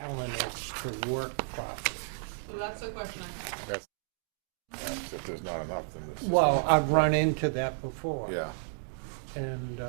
Elements to work properly. So that's the question I have. That's if there's not enough, then this. Well, I've run into that before. Yeah. And,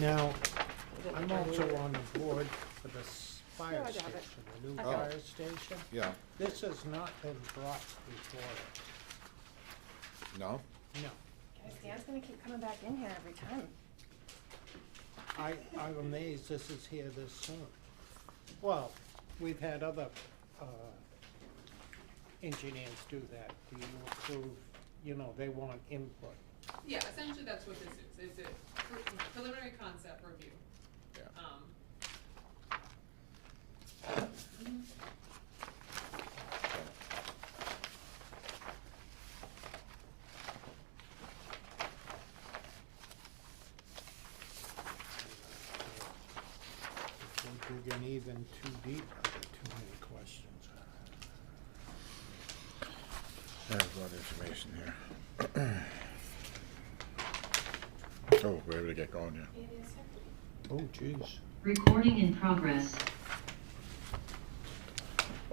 now, I'm also on the board for the fire I got it. station, the new Oh. fire station. Yeah. This has not been brought before us. No? No. Guys, Dan's gonna keep coming back in here every time. I'm amazed this is here this soon. Well, we've had other, engineers do that. Do you approve, they want input? Yeah, essentially that's what this is it preliminary concept review. Yeah. If we dig in even too deep, I've got too many questions. I have a lot of information here. Oh, we're able to get going, yeah. Oh, jeez. Recording in progress.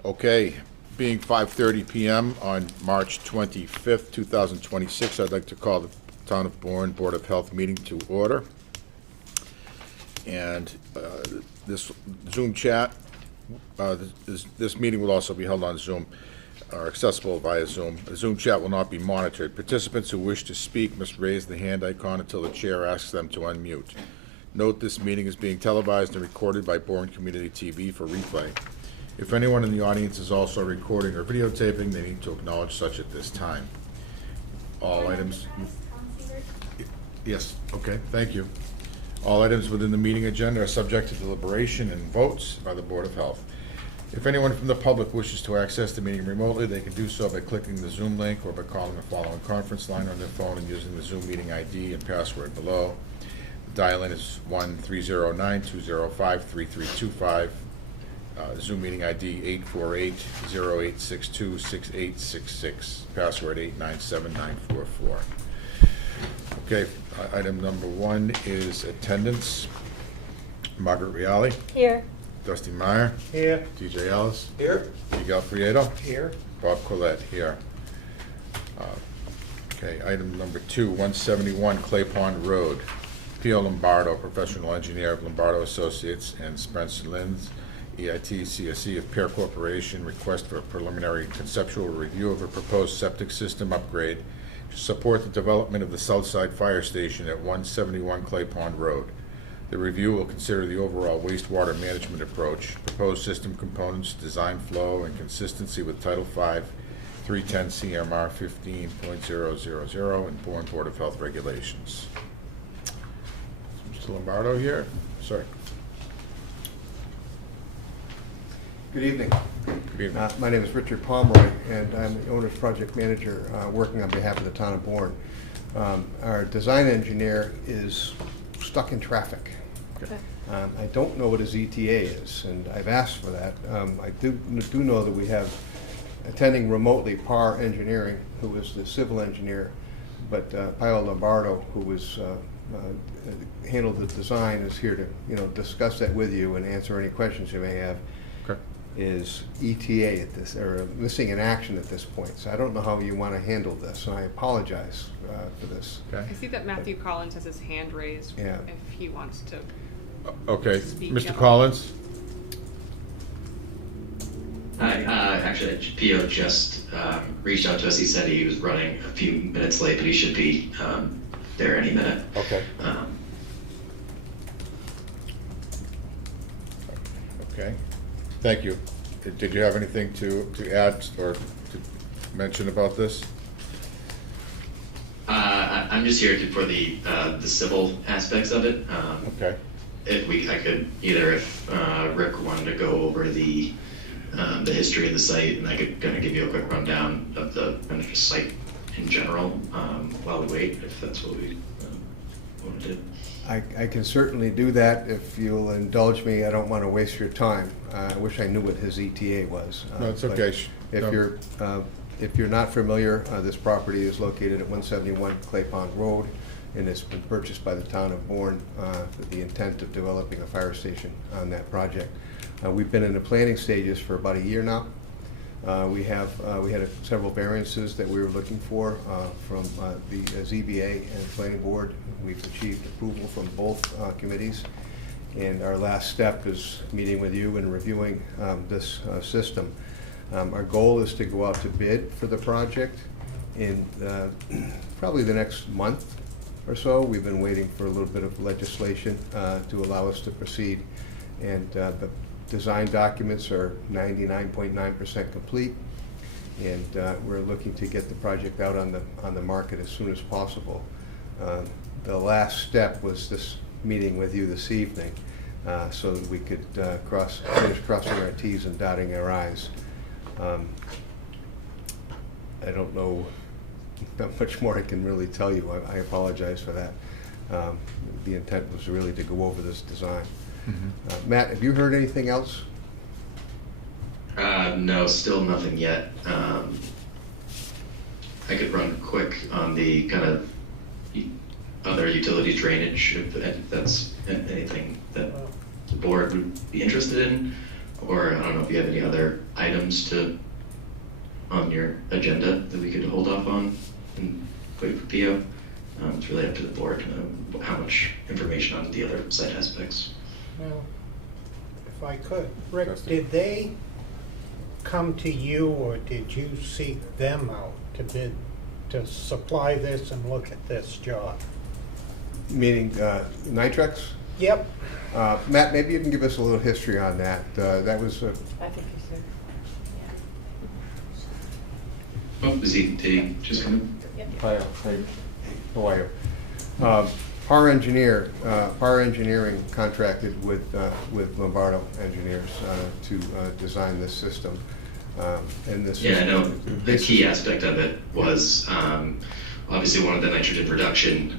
Okay, being 5:30 PM on March 25th, 2026, I'd like to call the Town of Bourne Board of Health meeting to order. And this Zoom chat, this meeting will also be held on Zoom, or accessible via Zoom. The Zoom chat will not be monitored. Participants who wish to speak must raise the hand icon until the chair asks them to unmute. Note this meeting is being televised and recorded by Bourne Community TV for replay. If anyone in the audience is also recording or videotaping, they need to acknowledge such at this time. All items. Yes, okay, thank you. All items within the meeting agenda are subject to deliberation and votes by the Board of Health. If anyone from the public wishes to access the meeting remotely, they can do so by clicking the Zoom link or by calling the following conference line on their phone and using the Zoom meeting ID and password below. The dial-in is 1-309-205-3325. Zoom meeting ID 848-0862-6866. Password 897944. Okay, item number 1 is attendance. Margaret Reale, Here. Dusty Meyer, Here. TJ Ellis, Here. Miguel Prieto, Here. Bob Collette here. Okay, item number 2, 171 Clay Pond Road. Pio Lombardo, professional engineer of Lombardo Associates, and Spencer Linz, EIT CSE of Pear Corporation, request for a preliminary conceptual review of a proposed septic system upgrade to support the development of the Southside Fire Station at 171 Clay Pond Road. The review will consider the overall wastewater management approach, proposed system components, design flow, and consistency with Title V, 310 CMR 15.000 and Bourne Board of Health regulations. Mr. Lombardo here? Sorry. Good evening. Good evening. My name is Richard Pomeroy, and I'm the owner's project manager working on behalf of the town of Bourne. Our design engineer is stuck in traffic. Okay. I don't know what his ETA is, and I've asked for that. I do know that we have attending remotely PAR Engineering, who is the civil engineer, but Pio Lombardo, who was handled the design, is here to discuss that with you and answer any questions you may have. Okay. is ETA at this, or missing in action at this point. So I don't know how you want to handle this, and I apologize for this. Okay. I see that Matthew Collins has his hand raised. Yeah. If he wants to. Okay, Speak Mr. up. Collins? Hi, actually, Pio just reached out to us. He said he was running a few minutes late, but he should be there any minute. Okay. Um, Okay, thank you. Did you have anything to add or to mention about this? I'm just here for the civil aspects of it. Okay, If I could either, if Rick wanted to go over the history of the site, and I could kind of give you a quick rundown of the site in general while we wait, if that's what we want to do. I can certainly do that if you'll indulge me. I don't want to waste your time. I wish I knew what his ETA was. no, it's But okay. If you're not familiar, this property is located at 171 Clay Pond Road, and it's been purchased by the town of Bourne with the intent of developing a fire station on that project. We've been in the planning stages for about a year now. We had several variances that we were looking for from the ZBA and Planning Board. We've achieved approval from both committees. And our last step is meeting with you and reviewing this system. Our goal is to go out to bid for the project in probably the next month or so. We've been waiting for a little bit of legislation to allow us to proceed. And the design documents are 99.9% complete. And we're looking to get the project out on the market as soon as possible. The last step was this meeting with you this evening, so that we could finish crossing our T's and dotting our I's. I don't know how much more I can really tell you. I apologize for that. The intent was really to go over this design. Matt, have you heard anything else? No, still nothing yet. I could run quick on the kind of other utility drainage, if that's anything that the board would be interested in, or I don't know if you have any other items on your agenda that we could hold off on and wait for PO. It's really up to the board how much information on the other site aspects. Well, if I could, Rick, did they come to you or did you seek them out to bid, to supply this and look at this job? Meaning Nitrex? Yep. Matt, maybe you can give us a little history on that. That was I think you should. Oh, did he just come in? Yep. Hi, how are you? Par Engineering contracted with Lombardo Engineers to design this system. And this Yeah, I know the this- key aspect of it was obviously one of the nitrogen reduction,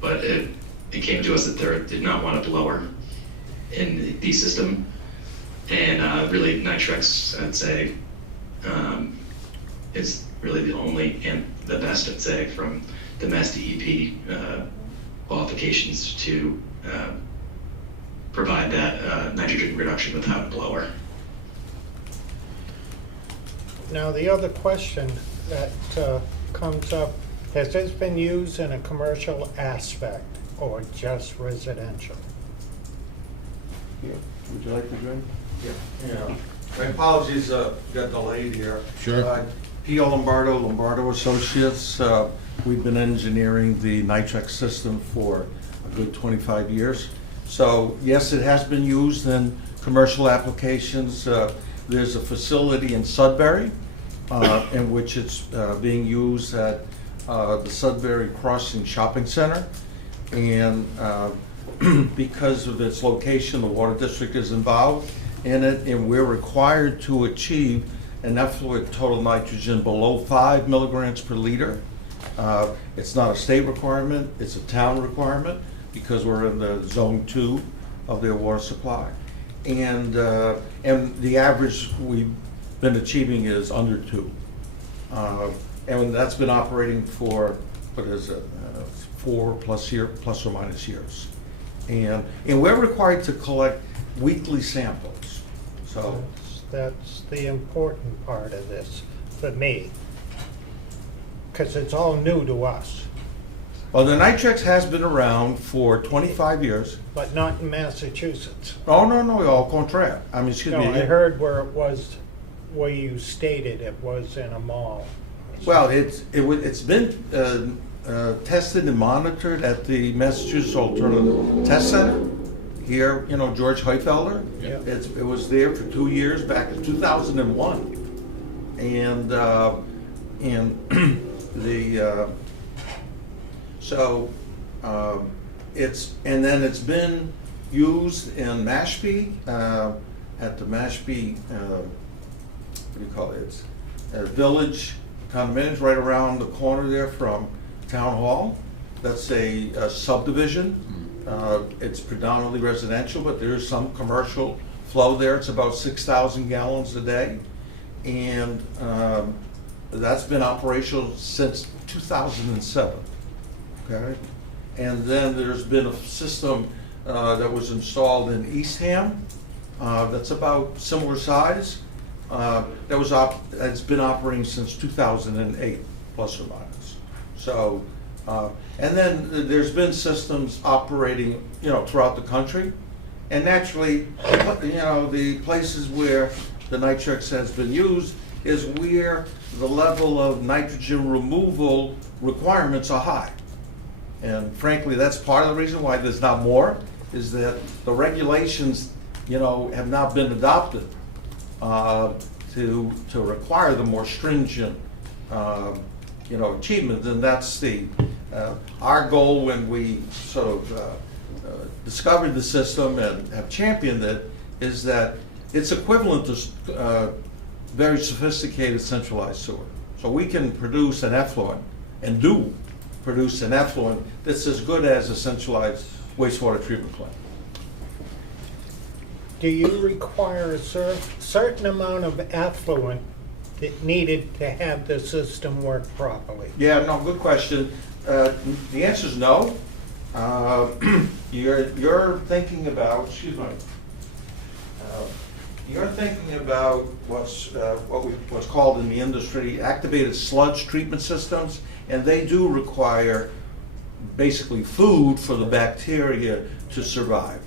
but it came to us that they did not want a blower in the system. And really Nitrex, I'd say, is really the only and the best, I'd say, from the Mass DEP qualifications to provide that nitrogen reduction without a blower. Now, the other question that comes up, has this been used in a commercial aspect or just residential? Yeah. Would you like to join? Yeah. My apologies, got delayed here. Sure. P.O. Lombardo Associates. We've been engineering the Nitrex system for a good 25 years. So yes, it has been used in commercial applications. There's a facility in Sudbury in which it's being used at the Sudbury Crossing Shopping Center. And because of its location, the Water District is involved in it, and we're required to achieve an effluent total nitrogen below 5 milligrams per liter. It's not a state requirement, it's a town requirement because we're in the zone 2 of their water supply. And the average we've been achieving is under 2. And that's been operating for, what is it, 4+ plus or minus years. And we're required to collect weekly samples. So That's the important part of this for me. Because it's all new to us, Well, the Nitrex has been around for 25 years. but not in Massachusetts. Oh, no, au contraire. I mean, excuse No, me. I heard where you stated it was in a mall. Well, it's been tested and monitored at the Massachusetts Alternative Test Center here, George Heuffelder. Yeah. It was there for 2 years back in 2001. And it's been used in Mashpee, at the Mashpee, what do you call it? It's a village condominiums right around the corner there from Town Hall. That's a subdivision. It's predominantly residential, but there is some commercial flow there. It's about 6,000 gallons a day. And that's been operational since 2007. Okay? And then there's been a system that was installed in Eastham that's about similar size. It's been operating since 2008, plus or minus. So, and then there's been systems operating, throughout the country. And naturally, the places where the Nitrex has been used is where the level of nitrogen removal requirements are high. And frankly, that's part of the reason why there's not more, is that the regulations, have not been adopted to require the more stringent, achievement. And that's our goal when we sort of discovered the system and have championed it, is that it's equivalent to very sophisticated centralized sewer. So we can produce an effluent, and do produce an effluent that's as good as a centralized wastewater treatment plant. Do you require a certain amount of effluent that needed to have the system work properly? Yeah, no, good question. The answer is no. You're thinking about, you're thinking about what's called in the industry activated sludge treatment systems, and they do require basically food for the bacteria to survive.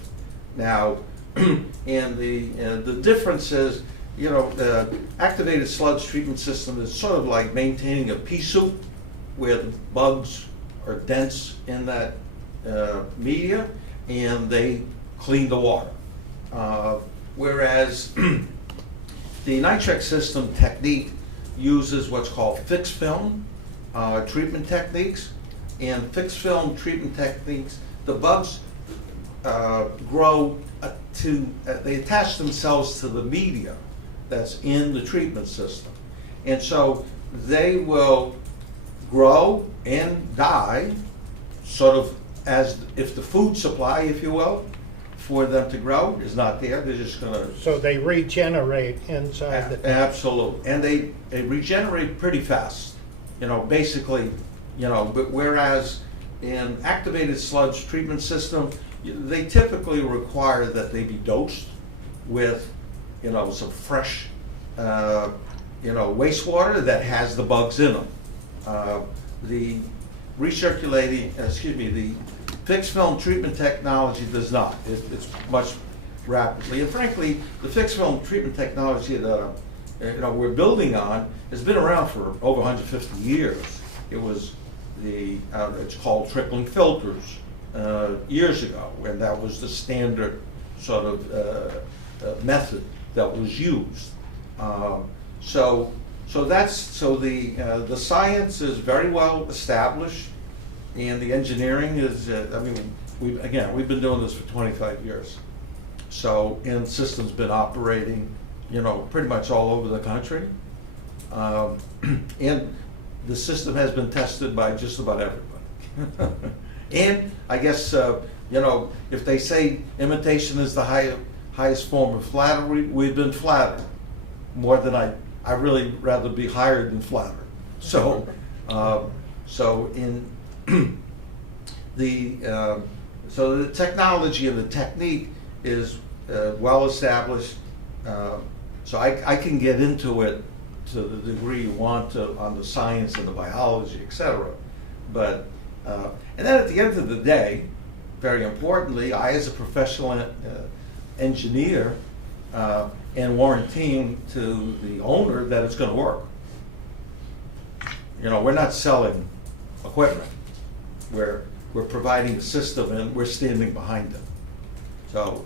Now, and the difference is, the activated sludge treatment system is sort of like maintaining a pea soup where the bugs are dense in that media, and they clean the water. Whereas the Nitrex system technique uses what's called fixed film treatment techniques. And fixed film treatment techniques, the bugs grow they attach themselves to the media that's in the treatment system. And so they will grow and die sort of as if the food supply, if you will, for them to grow is not there. They're just going to... So they regenerate inside the tank. Absolutely. And they regenerate pretty fast, basically, but whereas in activated sludge treatment system, they typically require that they be dosed with, some fresh, wastewater that has the bugs in them. The fixed film treatment technology does not. It's much rapidly, and frankly, the fixed film treatment technology that we're building on has been around for over 150 years. It was it's called trickling filters years ago, and that was the standard sort of method that was used. So the science is very well established, and the engineering is. We've been doing this for 25 years. So, and the system's been operating, pretty much all over the country, and the system has been tested by just about everybody. And I guess if they say imitation is the highest form of flattery, we've been flattered more than I really rather be hired than flattered. So, so the technology and the technique is well established. So I can get into it to the degree you want to on the science and the biology, et cetera. But, and then at the end of the day, very importantly, I as a professional engineer and warranting to the owner that it's gonna work. You know, we're not selling equipment. We're providing the system and we're standing behind it. So,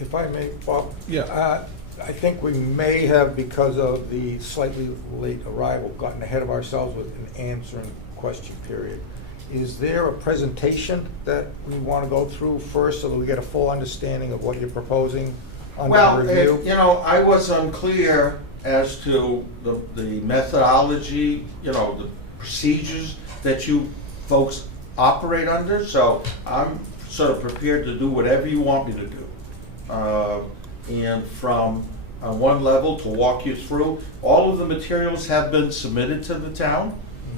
If I may, Bob? Yeah. I think we may have, because of the slightly late arrival, gotten ahead of ourselves with an answering question period. Is there a presentation that we want to go through first so that we get a full understanding of what you're proposing under well, review? you know, I was unclear as to the methodology, you know, the procedures that you folks operate under, so I'm sort of prepared to do whatever you want me to do. And from one level to walk you through, all of the materials have been submitted to the town,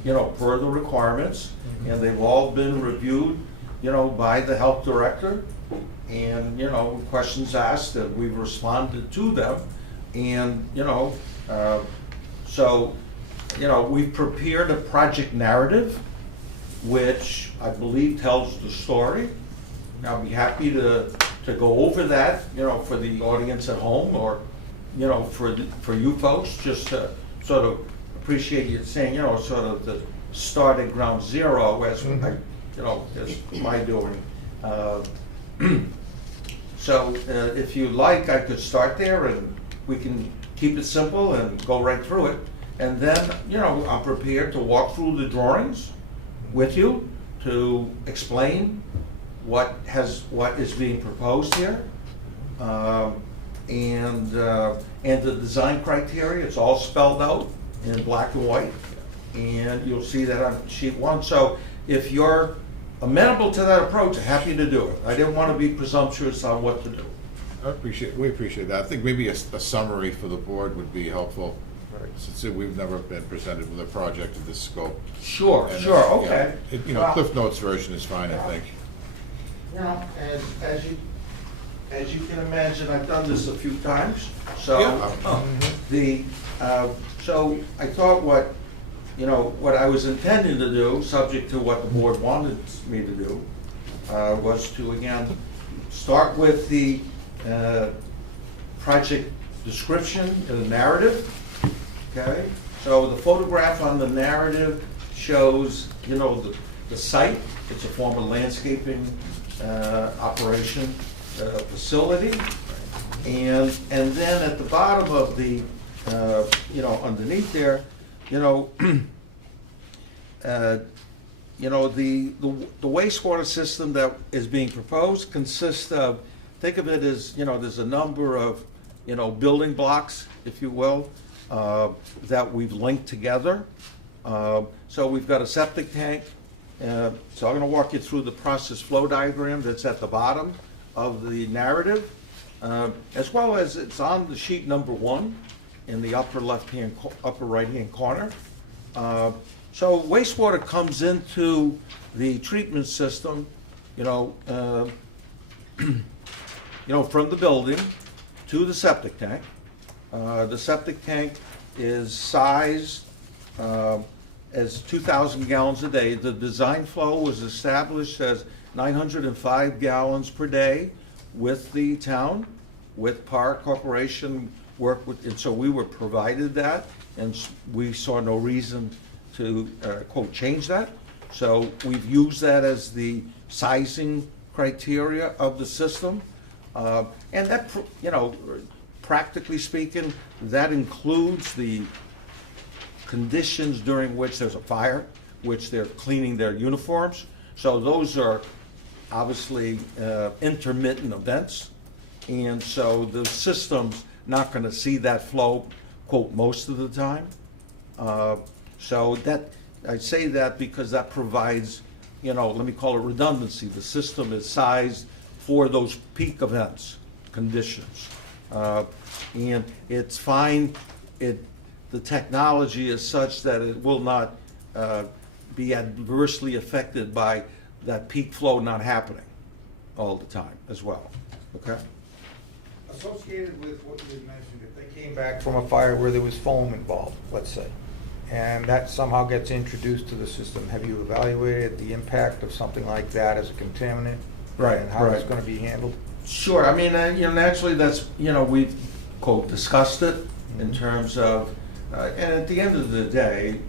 you know, per the requirements, and they've all been reviewed, you know, by the health director. And, you know, questions asked and we've responded to them. And, you know, so, you know, we've prepared a project narrative, which I believe tells the story. I'll be happy to go over that, you know, for the audience at home, or, you know, for you folks, just to sort of appreciate you saying, you know, sort of the start at ground zero, as I, you know, as my doing. So if you like, I could start there and we can keep it simple and go right through it. And then, you know, I'm prepared to walk through the drawings with you to explain what is being proposed here, and the design criteria. It's all spelled out in black and white, and you'll see that on sheet 1. So if you're amenable to that approach, I'm happy to do it. I didn't want to be presumptuous on what to do. We appreciate that. I think maybe a summary for the board would be helpful, since we've never been presented with a project of this scope. Sure, And, sure, yeah, okay. you know, Well, Cliff Notes version is fine, I think. you know, as you can imagine, I've done this a few times. So so I thought what I was intending to do, subject to what the board wanted me to do, was to again start with the project description and the narrative. Okay, so the photograph on the narrative shows, you know, the site. It's a former landscaping operation facility, and then at the bottom of the, you know, underneath there, you know, you know, the wastewater system that is being proposed consists of, think of it as, you know, there's a number of, you know, building blocks, if you will, that we've linked together. So we've got a septic tank. So I'm going to walk you through the process flow diagram that's at the bottom of the narrative, as well as it's on the sheet number 1 in the upper right-hand corner. So wastewater comes into the treatment system, you know, you know, from the building to the septic tank. The septic tank is sized as 2,000 gallons a day. The design flow was established as 905 gallons per day with the town, with Power Corporation work with, and so we were provided that, and we saw no reason to, quote, change that. So we've used that as the sizing criteria of the system. And that, you know, practically speaking, that includes the conditions during which there's a fire, which they're cleaning their uniforms. So those are obviously intermittent events. And so the system's not going to see that flow, quote, most of the time. So that, I say that because that provides, you know, let me call it redundancy. The system is sized for those peak events, conditions. And it's fine, the technology is such that it will not be adversely affected by that peak flow not happening all the time as well, okay? associated with what you had mentioned, if they came back from a fire where there was foam involved, let's say, and that somehow gets introduced to the system, have you evaluated the impact of something like that as a contaminant? Right, And how it's right. gonna be handled? Sure, I mean, naturally, that's, we've, quote, discussed it in terms of, and at the end of the day,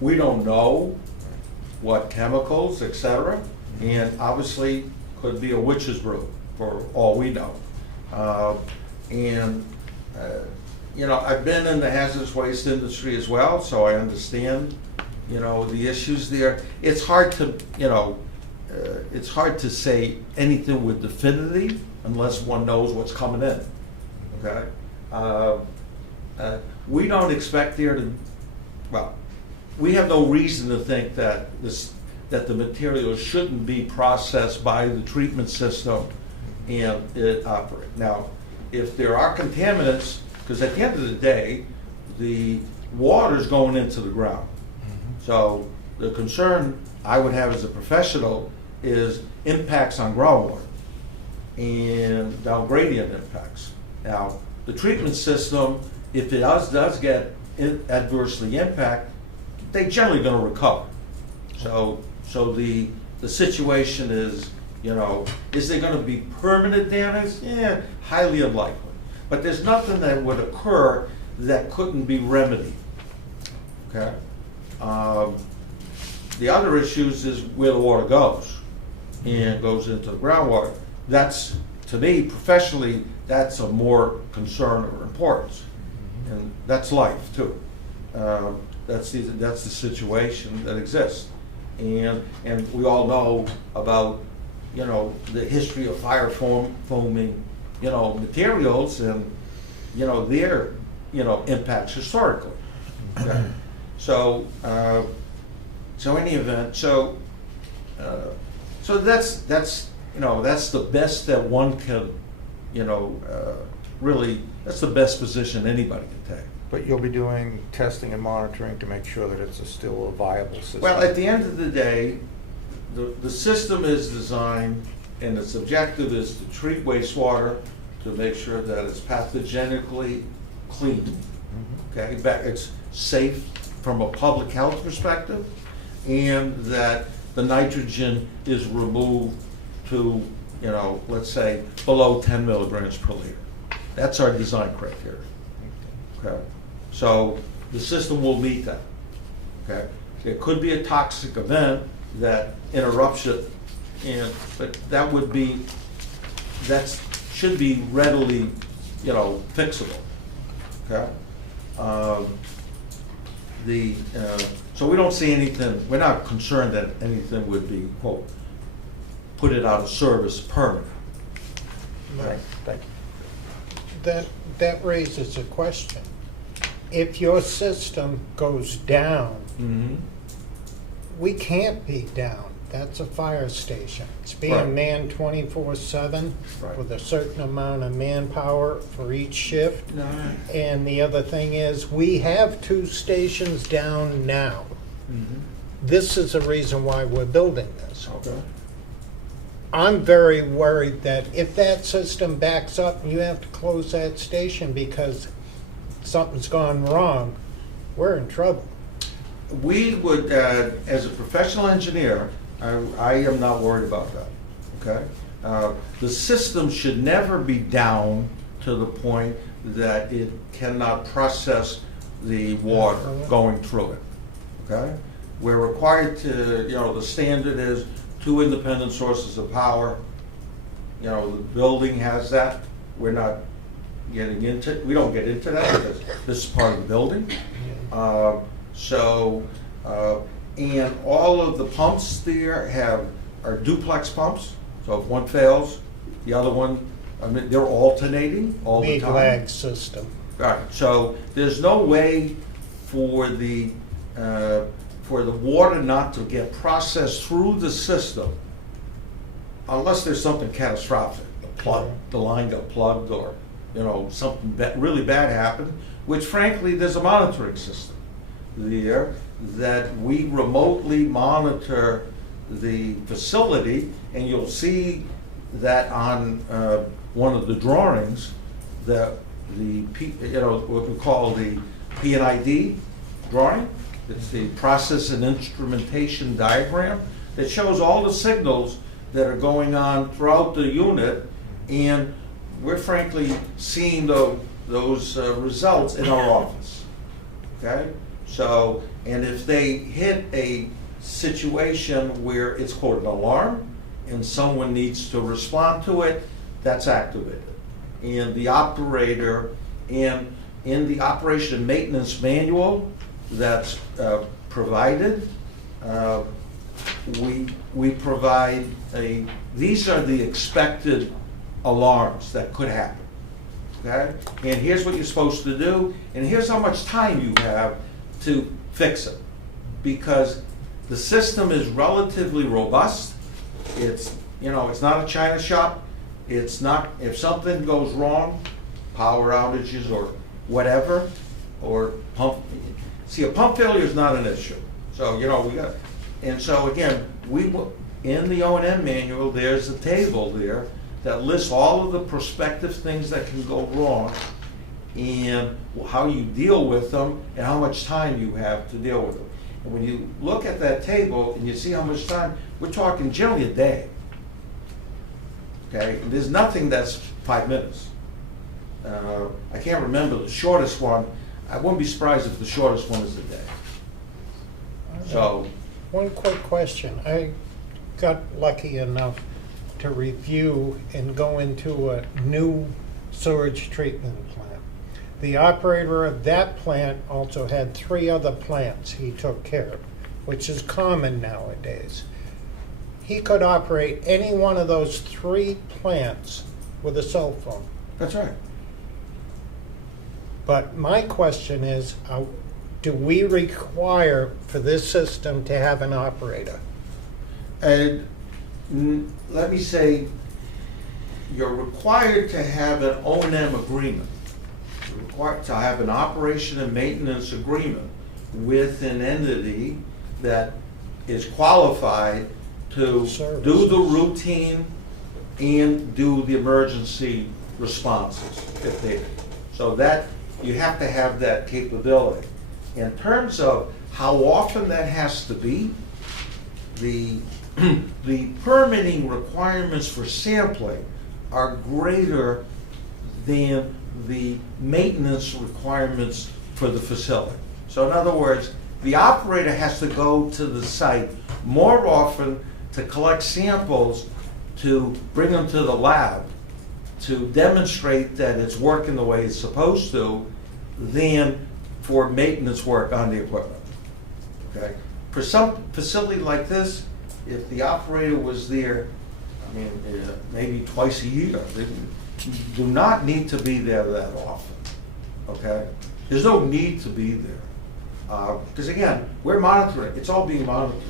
we don't know what chemicals, et cetera, and obviously could be a witch's brew for all we know. I've been in the hazardous waste industry as well, so I understand, the issues there. It's hard to, it's hard to say anything with definitively unless one knows what's coming in, okay? We don't expect there to, well, we have no reason to think that that the material shouldn't be processed by the treatment system and it operate. Now, if there are contaminants, because at the end of the day, the water's going into the ground. So the concern I would have as a professional is impacts on groundwater and down gradient impacts. Now, the treatment system, if it does get adversely impacted, they're generally going to recover. So the situation is, is there going to be permanent damage? Yeah, highly unlikely. But there's nothing that would occur that couldn't be remedied. Okay. The other issues is where the water goes and goes into the groundwater. That's, to me, professionally, that's of more concern or importance, and that's life too. That's the situation that exists, and we all know about the history of fire foaming materials and their impacts historically. Okay. So in any event, so that's the best that one can really, that's the best position anybody can take. But you'll be doing testing and monitoring to make sure that it's still a viable system? Well, at the end of the day, the system is designed and its objective is to treat wastewater to make sure that it's pathogenically clean. Okay, it's safe from a public health perspective, and that the nitrogen is removed to, let's say, below 10 milligrams per liter. That's our design criteria. Okay, so the system will meet that. Okay, it could be a toxic event that interrupts it, but that should be readily, fixable. Okay. So we don't see anything, we're not concerned that anything would be, quote, put it out of service permanent. Right, thank you. That raises a question. If your system goes down, we can't be down. That's a fire station. It's being Right. manned 24/7 Right. with a certain amount of manpower for each shift. And the other thing is, we have 2 stations down now. This is the reason why we're building this. Okay. I'm very worried that if that system backs up and you have to close that station because something's gone wrong, we're in trouble. We would, as a professional engineer, I am not worried about that, okay? The system should never be down to the point that it cannot process the water going through it, okay? We're required to, the standard is 2 independent sources of power. The building has that. We're not getting into, we don't get into that because this is part of the building. And all of the pumps there are duplex pumps. So if one fails, the other one, they're alternating all the time. Lead-lag system. Right. So there's no way for the water not to get processed through the system unless there's something catastrophic. The line got plugged, or something really bad happened. Which, frankly, there's a monitoring system there that we remotely monitor the facility, and you'll see that on one of the drawings what we call the P&ID drawing. It's the process and instrumentation diagram that shows all the signals that are going on throughout the unit, and we're frankly seeing those results in our office. Okay? So, and if they hit a situation where it's called an alarm and someone needs to respond to it, that's activated. And the operator, and in the operation and maintenance manual that's provided, we provide these are the expected alarms that could happen. Okay? And here's what you're supposed to do, and here's how much time you have to fix it. Because the system is relatively robust. It's, it's not a China shop. It's not, if something goes wrong, power outages or whatever, or pump, see, a pump failure is not an issue. So, we got, and so again, in the O&M manual, there's a table there that lists all of the prospective things that can go wrong and how you deal with them and how much time you have to deal with them. And when you look at that table and you see how much time, we're talking generally a day. Okay, and there's nothing that's 5 minutes. I can't remember the shortest one. I wouldn't be surprised if the shortest one is a day. So, one quick question. I got lucky enough to review and go into a new sewage treatment plant. The operator of that plant also had 3 other plants he took care of, which is common nowadays. He could operate any one of those 3 plants with a cell phone. that's right. But my question is, do we require for this system to have an operator? And let me say, you're required to have an O&M agreement. You're required to have an operation and maintenance agreement with an entity that is qualified to do the routine and do the emergency responses if they. So that, you have to have that capability. In terms of how often that has to be, the permitting requirements for sampling are greater than the maintenance requirements for the facility. So in other words, the operator has to go to the site more often to collect samples, to bring them to the lab, to demonstrate that it's working the way it's supposed to, than for maintenance work on the equipment. Okay? For some facility like this, if the operator was there, maybe twice a year, they do not need to be there that often. Okay? There's no need to be there. Because again, we're monitoring, it's all being monitored.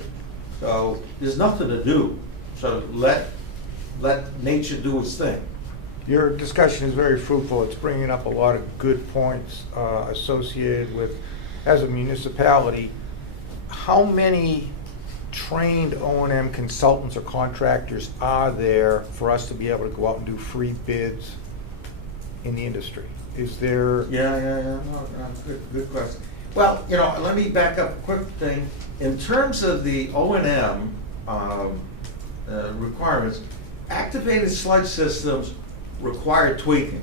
So there's nothing to do. So let nature do its thing. Your discussion is very fruitful. It's bringing up a lot of good points associated with, as a municipality, how many trained O&M consultants or contractors are there for us to be able to go out and do free bids in the industry? Is there? Yeah. No, good question. Well, let me back up a quick thing. In terms of the O&M requirements, activated sludge systems require tweaking.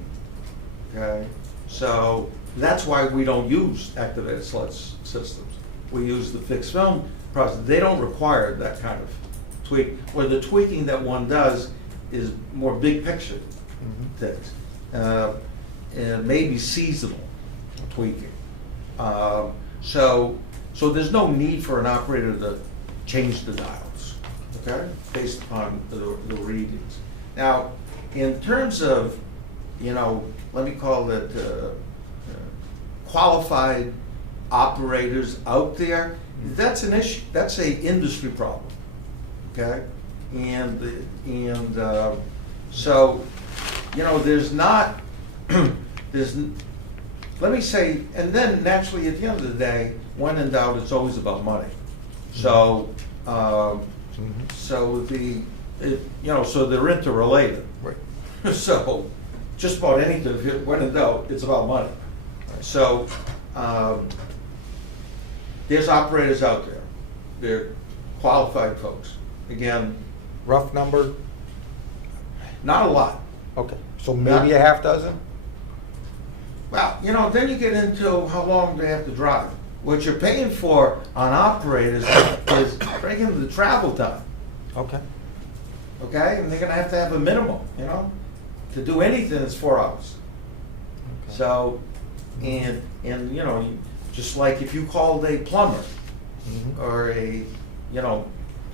Okay, so that's why we don't use activated sludge systems. We use the fixed film process. They don't require that kind of tweak. Or the tweaking that one does is more big picture things, and maybe seasonal tweaking. So there's no need for an operator to change the dials, okay, based upon the readings. Now, in terms of, let me call it qualified operators out there, that's an issue. That's an industry problem, okay? So, there's not, let me say, and then naturally at the end of the day, when in doubt, it's always about money. So, so they're interrelated. Right. So just about anything, when in doubt, it's about money. So, there's operators out there. They're qualified folks. Again, Rough number? not a lot. Okay, so maybe a half dozen? Well, then you get into how long they have to drive. What you're paying for on operators is breaking the travel time, Okay. okay? And they're gonna have to have a minimum, to do anything, it's 4 hours. Okay. So, and just like if you called a plumber Mhm. or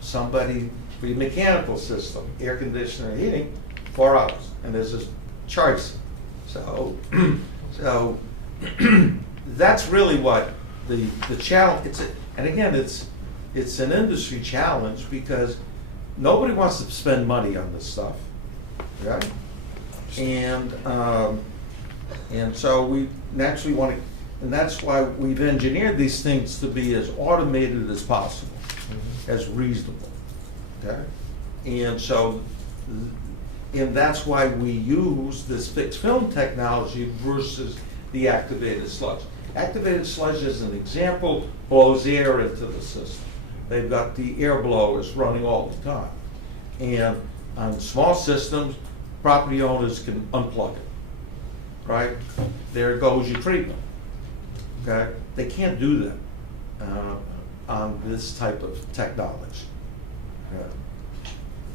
somebody for your mechanical system, air conditioner, heating, 4 hours, and there's this charge. So, so that's really what the challenge. And again, it's an industry challenge because nobody wants to spend money on this stuff, right? And so we naturally want to, and that's why we've engineered these things to be as automated as possible, as reasonable, okay? And so, and that's why we use this fixed film technology versus the activated sludge. Activated sludge, as an example, blows air into the system. They've got the air blowers running all the time. And on small systems, property owners can unplug it, right? There goes your treatment, okay? They can't do that on this type of technology. Okay?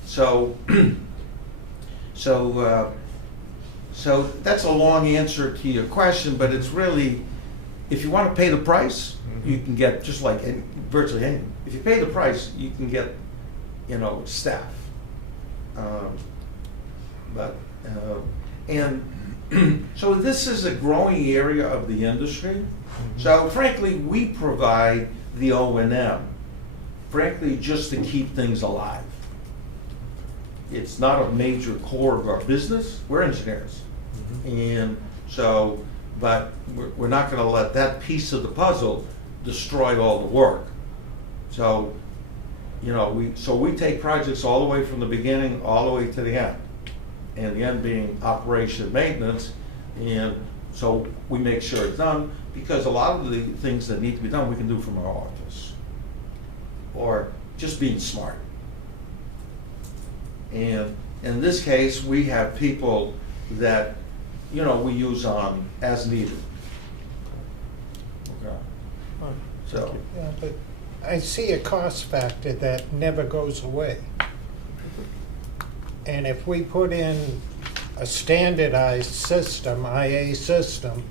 So, so that's a long answer to your question, but it's really, if you want to pay the price, you can get just like virtually any. If you pay the price, you can get, staff. So this is a growing area of the industry. So frankly, we provide the O&M, frankly, just to keep things alive. It's not a major core of our business. We're engineers. And so, but we're not going to let that piece of the puzzle destroy all the work. So, we take projects all the way from the beginning, all the way to the end. And the end being operation and maintenance. And so we make sure it's done, because a lot of the things that need to be done, we can do from our office. Or just being smart. And in this case, we have people that, we use on as needed. Okay. So. Yeah, but I see a cost factor that never goes away. And if we put in a standardized system, IA system,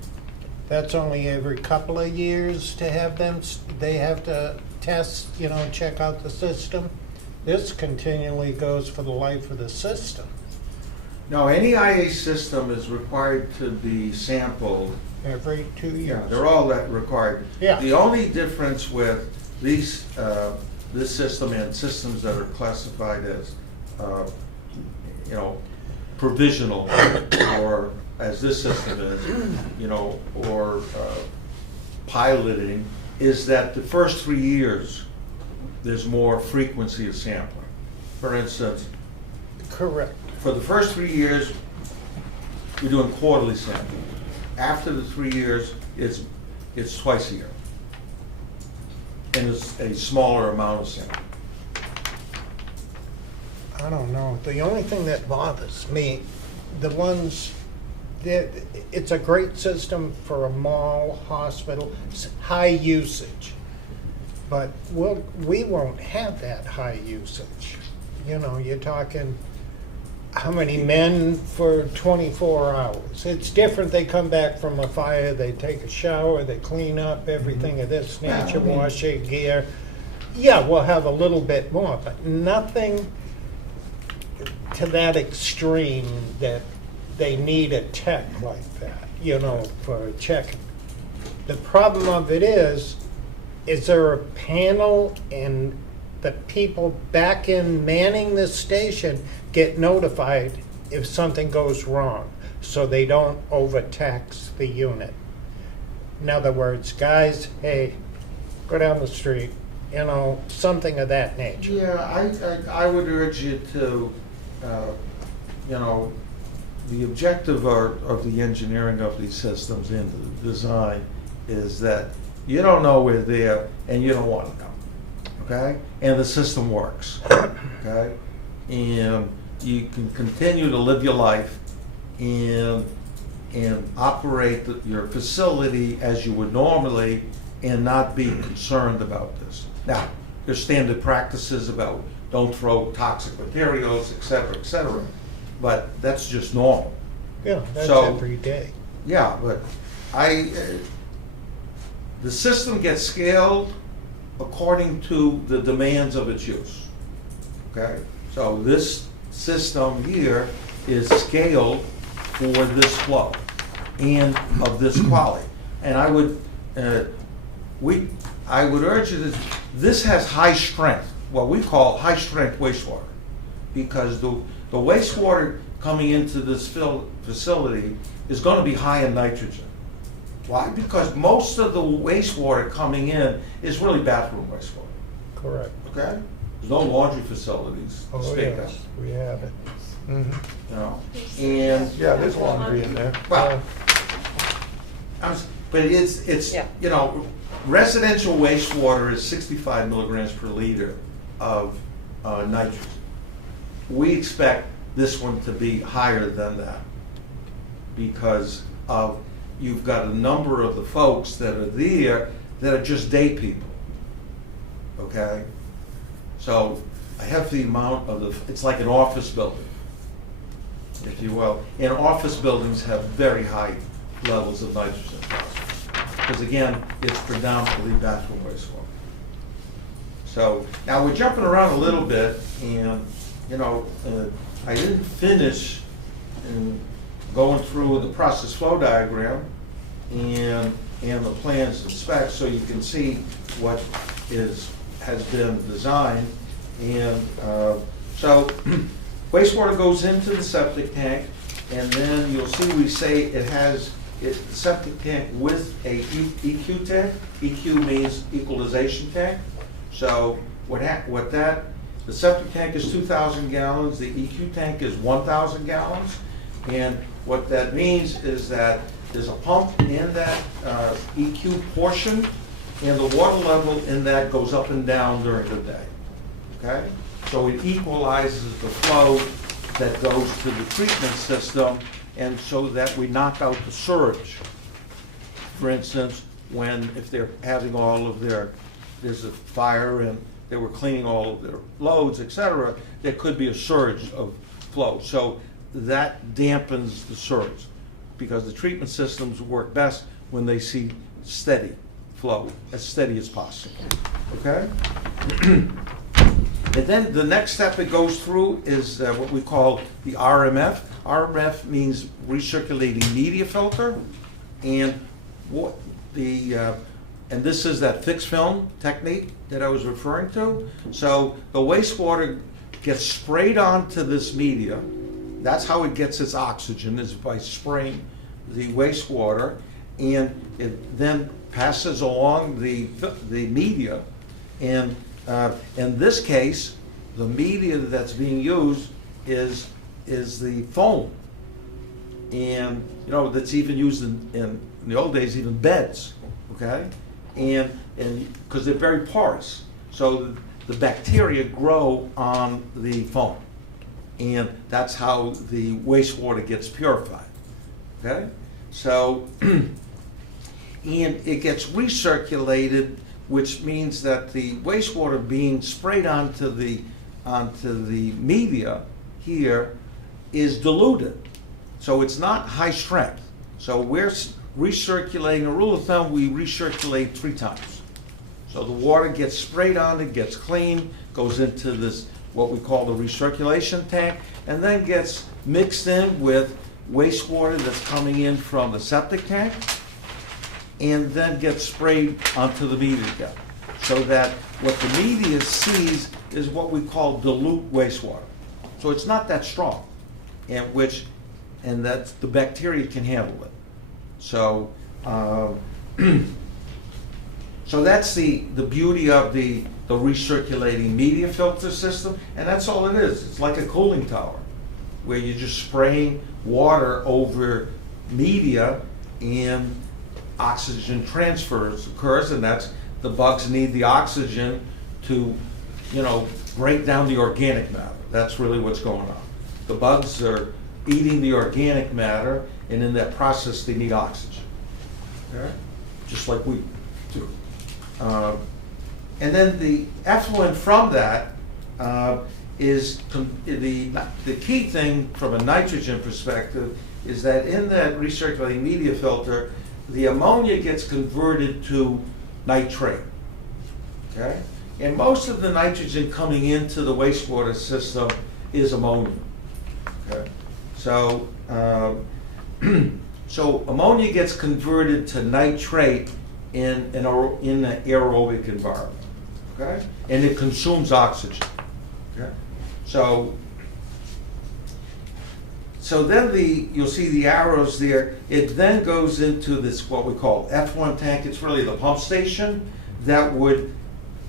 that's only every couple of years to have them, they have to test, check out the system. This continually goes for the life of the system. No, any IA system is required to be sampled. Every 2 years. Yeah, they're all that required. Yeah. The only difference with these, this system and systems that are classified as, provisional, or as this system is, or piloting, is that the first 3 years, there's more frequency of sampling. For instance, Correct. for the first 3 years, we're doing quarterly sampling. After the 3 years, it's twice a year. And it's a smaller amount of sampling. I don't know. The only thing that bothers me, the ones that, it's a great system for a mall, hospital, high usage. But we won't have that high usage. You're talking how many men for 24 hours. It's different. They come back from a fire, they take a shower, they clean up, everything of this nature, wash their gear. Yeah, we'll have a little bit more, but nothing to that extreme that they need a tech like that, for checking. The problem of it is there a panel, and the people back in manning this station get notified if something goes wrong, so they don't overtax the unit? In other words, guys, hey, go down the street, something of that nature. Yeah, I would urge you to, the objective of the engineering of these systems and the design is that you don't know we're there and you don't want to know, okay? And the system works, okay? And you can continue to live your life and operate your facility as you would normally and not be concerned about this. Now, there's standard practices about don't throw toxic materials, et cetera, but that's just normal. Yeah, that's So- every day. Yeah, but the system gets scaled according to the demands of its use, okay? So this system here is scaled for this flow and of this quality. And I would urge you that this has high strength, what we call high strength wastewater, because the wastewater coming into this facility is going to be high in nitrogen. Why? Because most of the wastewater coming in is really bathroom wastewater. Correct. Okay? There's no laundry facilities to Oh, speak yes, of. we have it. Mhm. You know? And Yeah, there's laundry in there. well, but it's Yeah. you know, residential wastewater is 65 milligrams per liter of nitrogen. We expect this one to be higher than that because of you've got a number of the folks that are there that are just day people. Okay? So a hefty amount of it's like an office building, if you will. And office buildings have very high levels of nitrogen. Because again, it's predominantly bathroom wastewater. So now we're jumping around a little bit, and you know, I didn't finish in going through the process flow diagram and the plans and specs, so you can see what has been designed. And so wastewater goes into the septic tank, and then you'll see we say it has the septic tank with a EQ tank. EQ means equalization tank. So the septic tank is 2,000 gallons, the EQ tank is 1,000 gallons. And what that means is that there's a pump in that EQ portion, and the water level in that goes up and down during the day, okay? So it equalizes the flow that goes to the treatment system, and so that we knock out the surge. For instance, if they're having there's a fire and they were cleaning all of their loads, et cetera, there could be a surge of flow. So that dampens the surge, because the treatment systems work best when they see steady flow, as steady as possible, okay? And then the next step it goes through is what we call the RMF. RMF means recirculating media filter, and and this is that fixed film technique that I was referring to. So the wastewater gets sprayed onto this media. That's how it gets its oxygen, is by spraying the wastewater, and it then passes along the media. And in this case, the media that's being used is the foam, and you know that's even used in the old days, even beds, okay, and because they're very porous, so the bacteria grow on the foam, and that's how the wastewater gets purified, okay. So and it gets recirculated, which means that the wastewater being sprayed onto the media here is diluted. So it's not high strength. So we're recirculating, a rule of thumb, we recirculate 3 times. So the water gets sprayed on, it gets clean, goes into this, what we call the recirculation tank, and then gets mixed in with wastewater that's coming in from the septic tank, and then gets sprayed onto the media again. So that what the media sees is what we call dilute wastewater. So it's not that strong, and that the bacteria can handle it. So so that's the beauty of the recirculating media filter system, and that's all it is. It's like a cooling tower, where you're just spraying water over media and oxygen transfers occurs, and that's, the bugs need the oxygen to, break down the organic matter. That's really what's going on. The bugs are eating the organic matter, and in that process, they need oxygen. Okay? Just like we do. And then the effluent from that is the key thing from a nitrogen perspective is that in that recirculating media filter, the ammonia gets converted to nitrate. Okay? And most of the nitrogen coming into the wastewater system is ammonia. Okay? So, so ammonia gets converted to nitrate in an aerobic environment. Okay? And it consumes oxygen. Okay? So then you'll see the arrows there. It then goes into this, what we call effluent tank. It's really the pump station that would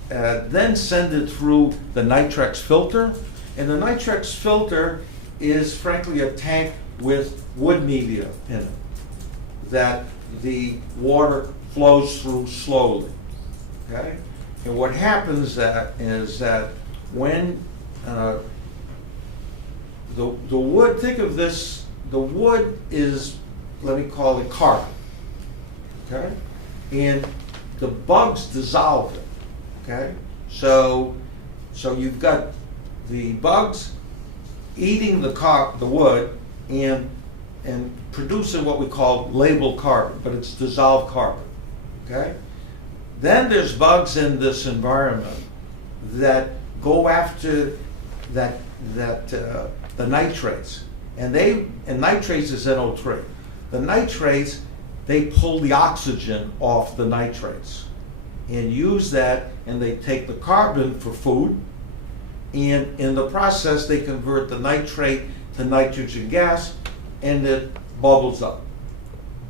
then send it through the Nitrex filter. And the Nitrex filter is frankly a tank with wood media in it that the water flows through slowly. Okay? And what happens is that when the wood, think of this, the wood is, let me call it carbon. Okay? And the bugs dissolve it. Okay? So you've got the bugs eating the wood and producing what we call labeled carbon, but it's dissolved carbon. Okay? Then there's bugs in this environment that go after the nitrates, and nitrates is NO3. The nitrates, they pull the oxygen off the nitrates and use that, and they take the carbon for food, and in the process they convert the nitrate to nitrogen gas, and it bubbles up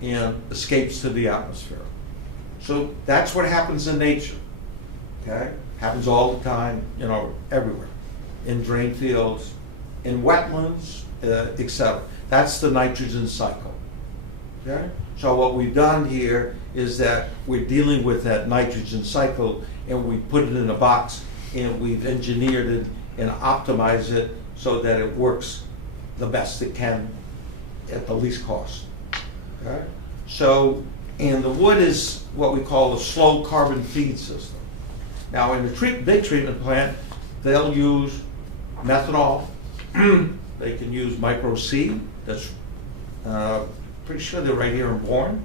and escapes to the atmosphere. So that's what happens in nature. Okay? Happens all the time, everywhere. In drain fields, in wetlands, etc. That's the nitrogen cycle. Okay? So what we've done here is that we're dealing with that nitrogen cycle, and we put it in a box, and we've engineered it and optimized it so that it works the best it can at the least cost. Okay? So, and the wood is what we call a slow carbon feed system. Now in the big treatment plant, they'll use methanol, they can use micro C, that's pretty sure they're right here in Bourne.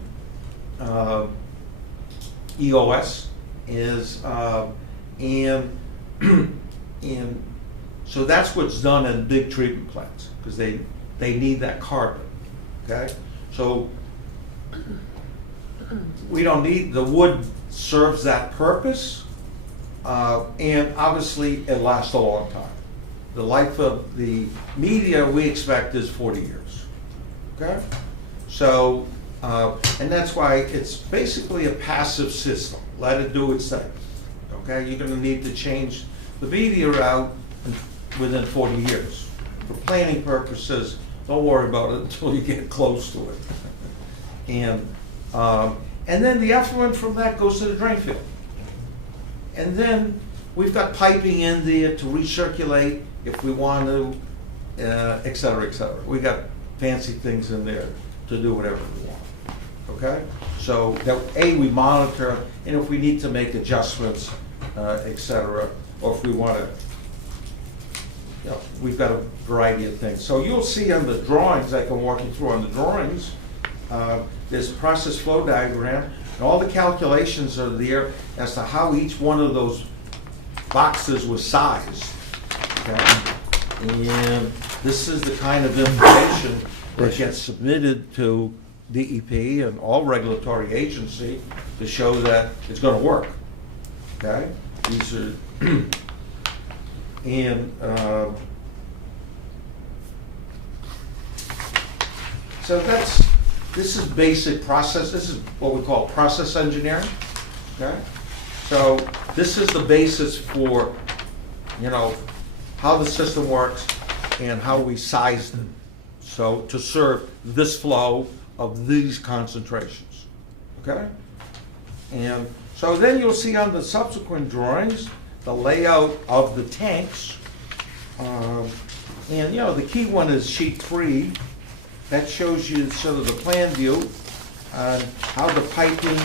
EOS is, and so that's what's done in big treatment plants, because they need that carbon, okay? So we don't need, the wood serves that purpose, and obviously it lasts a long time. The life of the media we expect is 40 years, okay? So, and that's why it's basically a passive system. Let it do its thing, okay? You're gonna need to change the media out within 40 years. For planning purposes, don't worry about it until you get close to it. And then the effluent from that goes to the drain field. And then we've got piping in there to recirculate if we want to, et cetera, et cetera. We got fancy things in there to do whatever we want, okay? So that, we monitor, and if we need to make adjustments, et cetera, or if we want to, we've got a variety of things. So you'll see on the drawings, I can walk you through on the drawings, there's a process flow diagram, and all the calculations are there as to how each one of those boxes was sized. Okay? And this is the kind of information that gets submitted to DEP and all regulatory agency to show that it's going to work. Okay? These are and so this is basic process. This is what we call process engineering. Okay? So this is the basis for, how the system works and how we size it. So to serve this flow of these concentrations, okay? And so then you'll see on the subsequent drawings, the layout of the tanks. And, you know, the key one is sheet 3. That shows you sort of the plan view on how the piping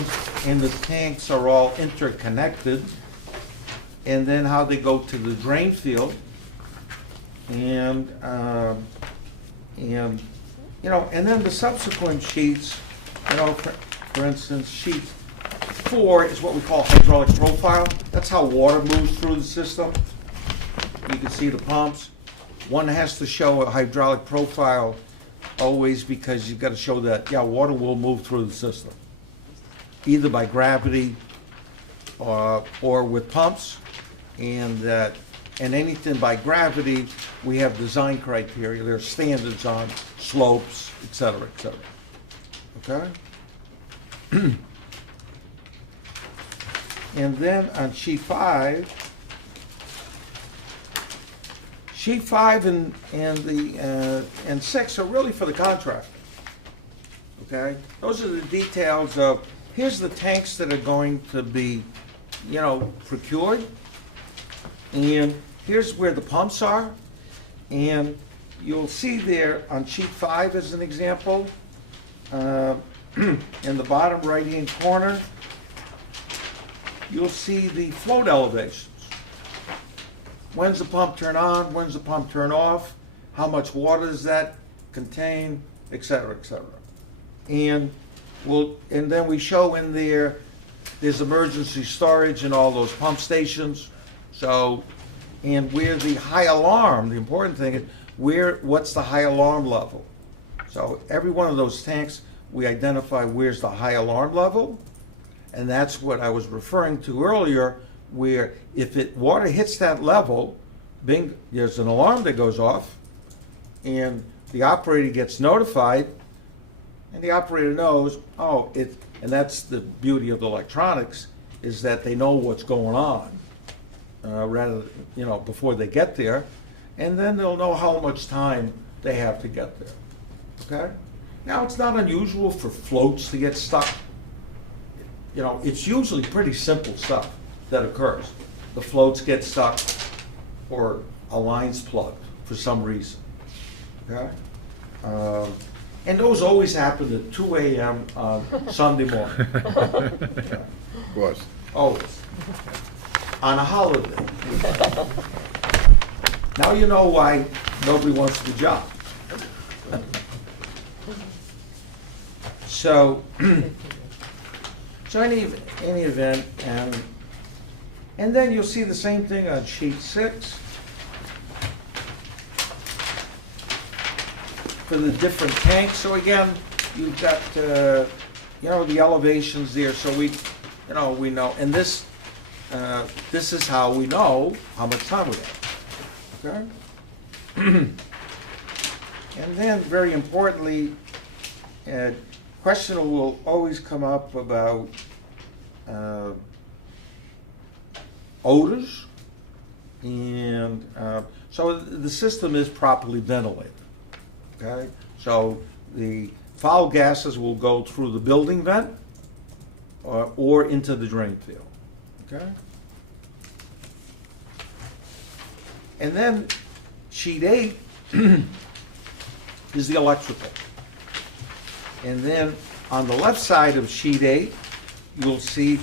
and the tanks are all interconnected, and then how they go to the drain field. And you know, and then the subsequent sheets, you know, for instance, sheet 4 is what we call hydraulic profile. That's how water moves through the system. You can see the pumps. One has to show a hydraulic profile always, because you've got to show that, yeah, water will move through the system, either by gravity or with pumps, and anything by gravity, we have design criteria. There are standards on slopes, et cetera, et cetera. Okay? And then on sheet 5 and 6 are really for the contractor. Okay? Those are the details of, here's the tanks that are going to be, you know, procured. And here's where the pumps are. And you'll see there on sheet 5 as an example, in the bottom right-hand corner, you'll see the float elevations. When's the pump turn on? When's the pump turn off? How much water does that contain? Et cetera, et cetera. And then we show in there, there's emergency storage in all those pump stations. So, and where the high alarm, the important thing is, what's the high alarm level? So every one of those tanks, we identify where's the high alarm level. And that's what I was referring to earlier, where if water hits that level, there's an alarm that goes off, and the operator gets notified, and the operator knows, and that's the beauty of the electronics, is that they know what's going on, rather, you know, before they get there, and then they'll know how much time they have to get there. Okay? Now, it's not unusual for floats to get stuck. You know, it's usually pretty simple stuff that occurs. The floats get stuck, or a line's plugged for some reason. Okay? And those always happen at 2 a.m. on Sunday morning. Yeah. Of course. Always. On a holiday. Now you know why nobody wants the job. So, any event, and then you'll see the same thing on sheet 6 for the different tanks. So again, you've got you know, the elevations there. So we know, and this is how we know how much time we have. Okay. And then, very importantly, question will always come up about odors, and so the system is properly ventilated. Okay, so the foul gases will go through the building vent or into the drain field. Okay, and then sheet 8 is the electrical. And then on the left side of sheet 8, you'll see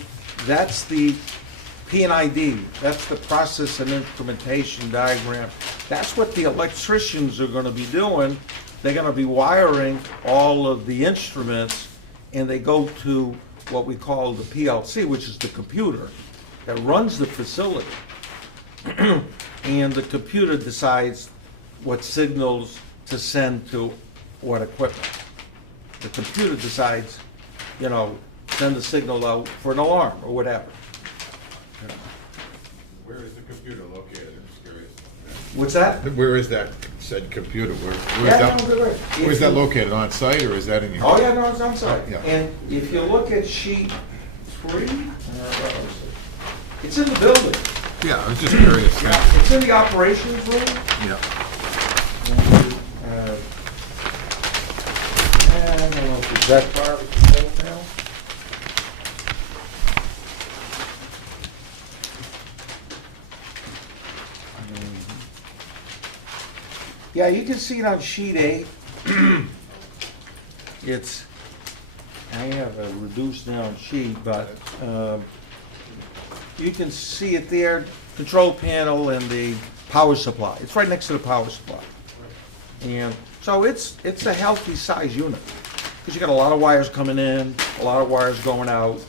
that's the P&ID. That's the process and instrumentation diagram. That's what the electricians are going to be doing. They're going to be wiring all of the instruments, and they go to what we call the PLC, which is the computer that runs the facility. And the computer decides what signals to send to what equipment. The computer decides, you know, send a signal out for an alarm or whatever. Where is the computer located? I'm just curious. What's that? Where is that said computer? Yeah, no, good, right. Where's that located? On site, or is that in your? Oh, yeah, no, it's on site. Yeah. And if you look at sheet 3, it's in the building. Yeah, I was just curious. Yeah, it's in the operations room. Yeah. I don't know if it's that part of the control panel. Yeah, you can see it on sheet 8. It's, I have a reduced down sheet, but you can see it there, control panel and the power supply. It's right next to the power supply. And so it's a healthy size unit, because you got a lot of wires coming in, a lot of wires going out,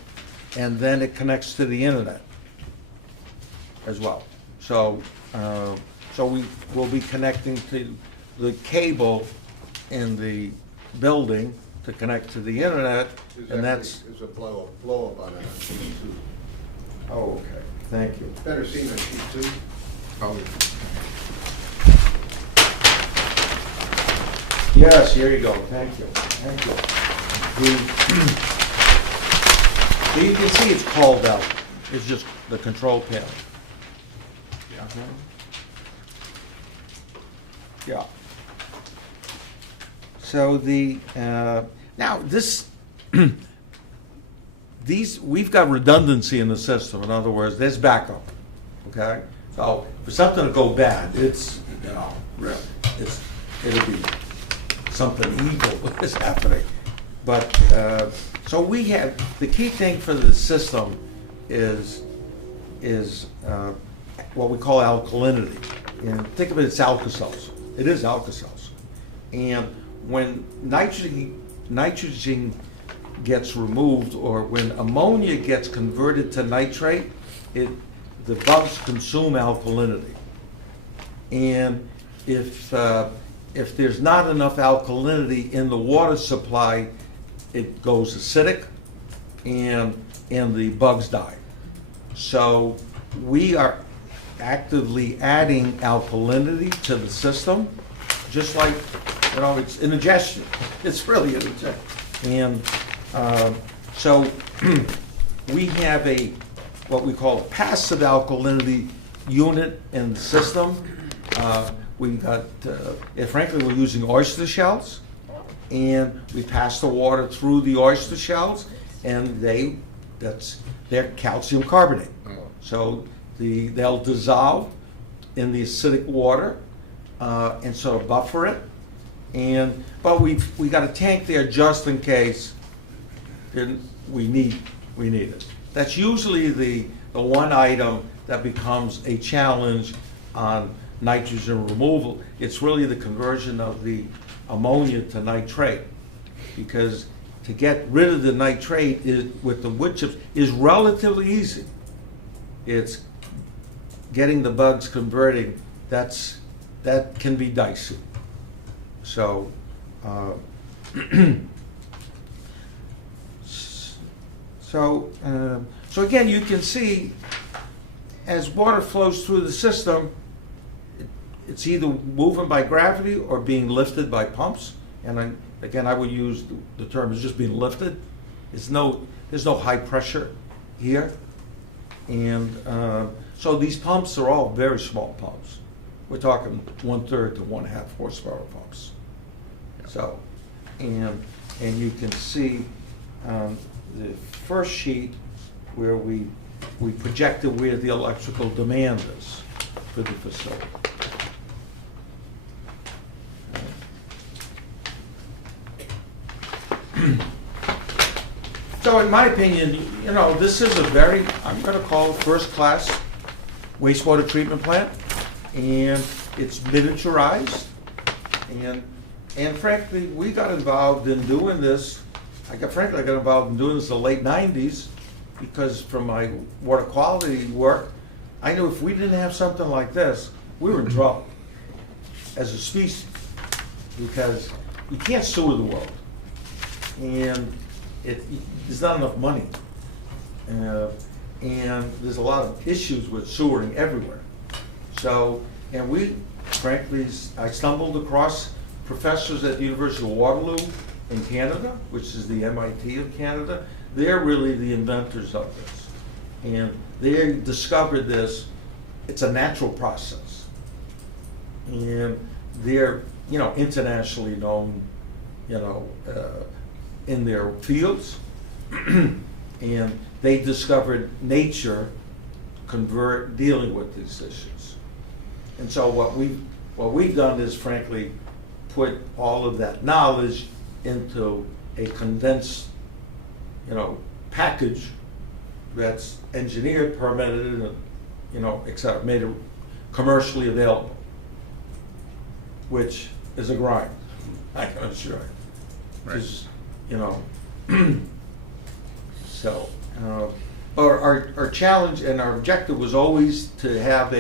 and then it connects to the internet as well. So, so we will be connecting to the cable in the building to connect to the internet, and that's. There's a blow up on it on sheet 2. Oh, okay, thank you. Better seen on sheet 2. Oh, Yes, here you go, thank you, thank you. So you can see it's called out, it's just the control panel. yeah. Yeah. So the, now this, we've got redundancy in the system. In other words, there's backup, okay? So for something to go bad, it's, you know, really, it'll be something evil is happening. But, so we have, the key thing for the system is what we call alkalinity. And think of it as Alka-Seltzer. It is Alka-Seltzer. And when nitrogen gets removed, or when ammonia gets converted to nitrate, the bugs consume alkalinity. And if there's not enough alkalinity in the water supply, it goes acidic, and the bugs die. So we are actively adding alkalinity to the system, just like, you know, it's an ingestion. It's really an ingestion. And so we have what we call a passive alkalinity unit in the system. We've got, frankly, we're using oyster shells, and we pass the water through the oyster shells, and they're calcium carbonate. So they'll dissolve in the acidic water and sort of buffer it. But we got a tank there just in case we need it. That's usually the one item that becomes a challenge on nitrogen removal. It's really the conversion of the ammonia to nitrate, because to get rid of the nitrate with the wood chips is relatively easy. It's getting the bugs converting, that can be dicey. So, so again, you can see as water flows through the system, it's either moving by gravity or being lifted by pumps. And I would use the term as just being lifted. There's no high pressure here. And so these pumps are all very small pumps. We're talking 1/3 to 1/2 horsepower pumps. So, and you can see the first sheet where we projected where the electrical demand is for the facility. So in my opinion, you know, this is a very, I'm going to call it first-class wastewater treatment plant, and it's miniaturized, and frankly, we got involved in doing this. I got involved in doing this in the late 90s, because from my water quality work, I knew if we didn't have something like this, we were in trouble as a species, because you can't sewer the world, and there's not enough money, and there's a lot of issues with sewering everywhere. So, and we, frankly, I stumbled across professors at the University of Waterloo in Canada, which is the MIT of Canada. They're really the inventors of this, and they discovered this. It's a natural process, and they're, you know, internationally known, you know, in their fields, and they discovered nature dealing with these issues. And so what we've done is frankly put all of that knowledge into a condensed, package that's engineered, permitted, and, et cetera, made it commercially available, which is a grind, I can assure you. Right. 'Cause, so, our challenge and our objective was always to have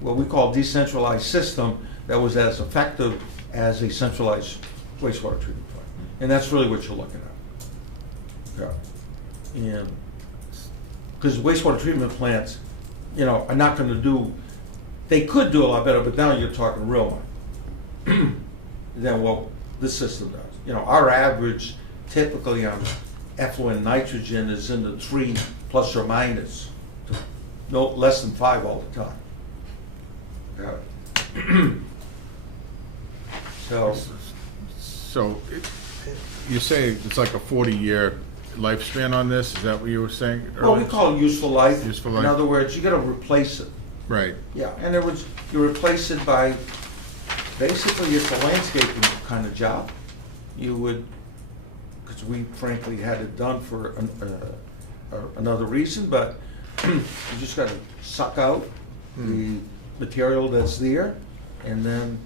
what we call decentralized system that was as effective as a centralized wastewater treatment plant. And that's really what you're looking at. Yeah. And, because wastewater treatment plants, are not gonna they could do a lot better, but now you're talking real money than what this system does. Our average typically on effluent nitrogen is in the 3 plus or minus, no less than 5 all the time. Yeah. So you say it's like a 40-year lifespan on this? Is that what you were saying Well, earlier? we call it useful life. Useful In life. other words, you gotta replace it. Right. Yeah, and you replace it by, basically it's a landscaping kind of job. You would, because we frankly had it done for another reason, but you just gotta suck out the material that's there and then,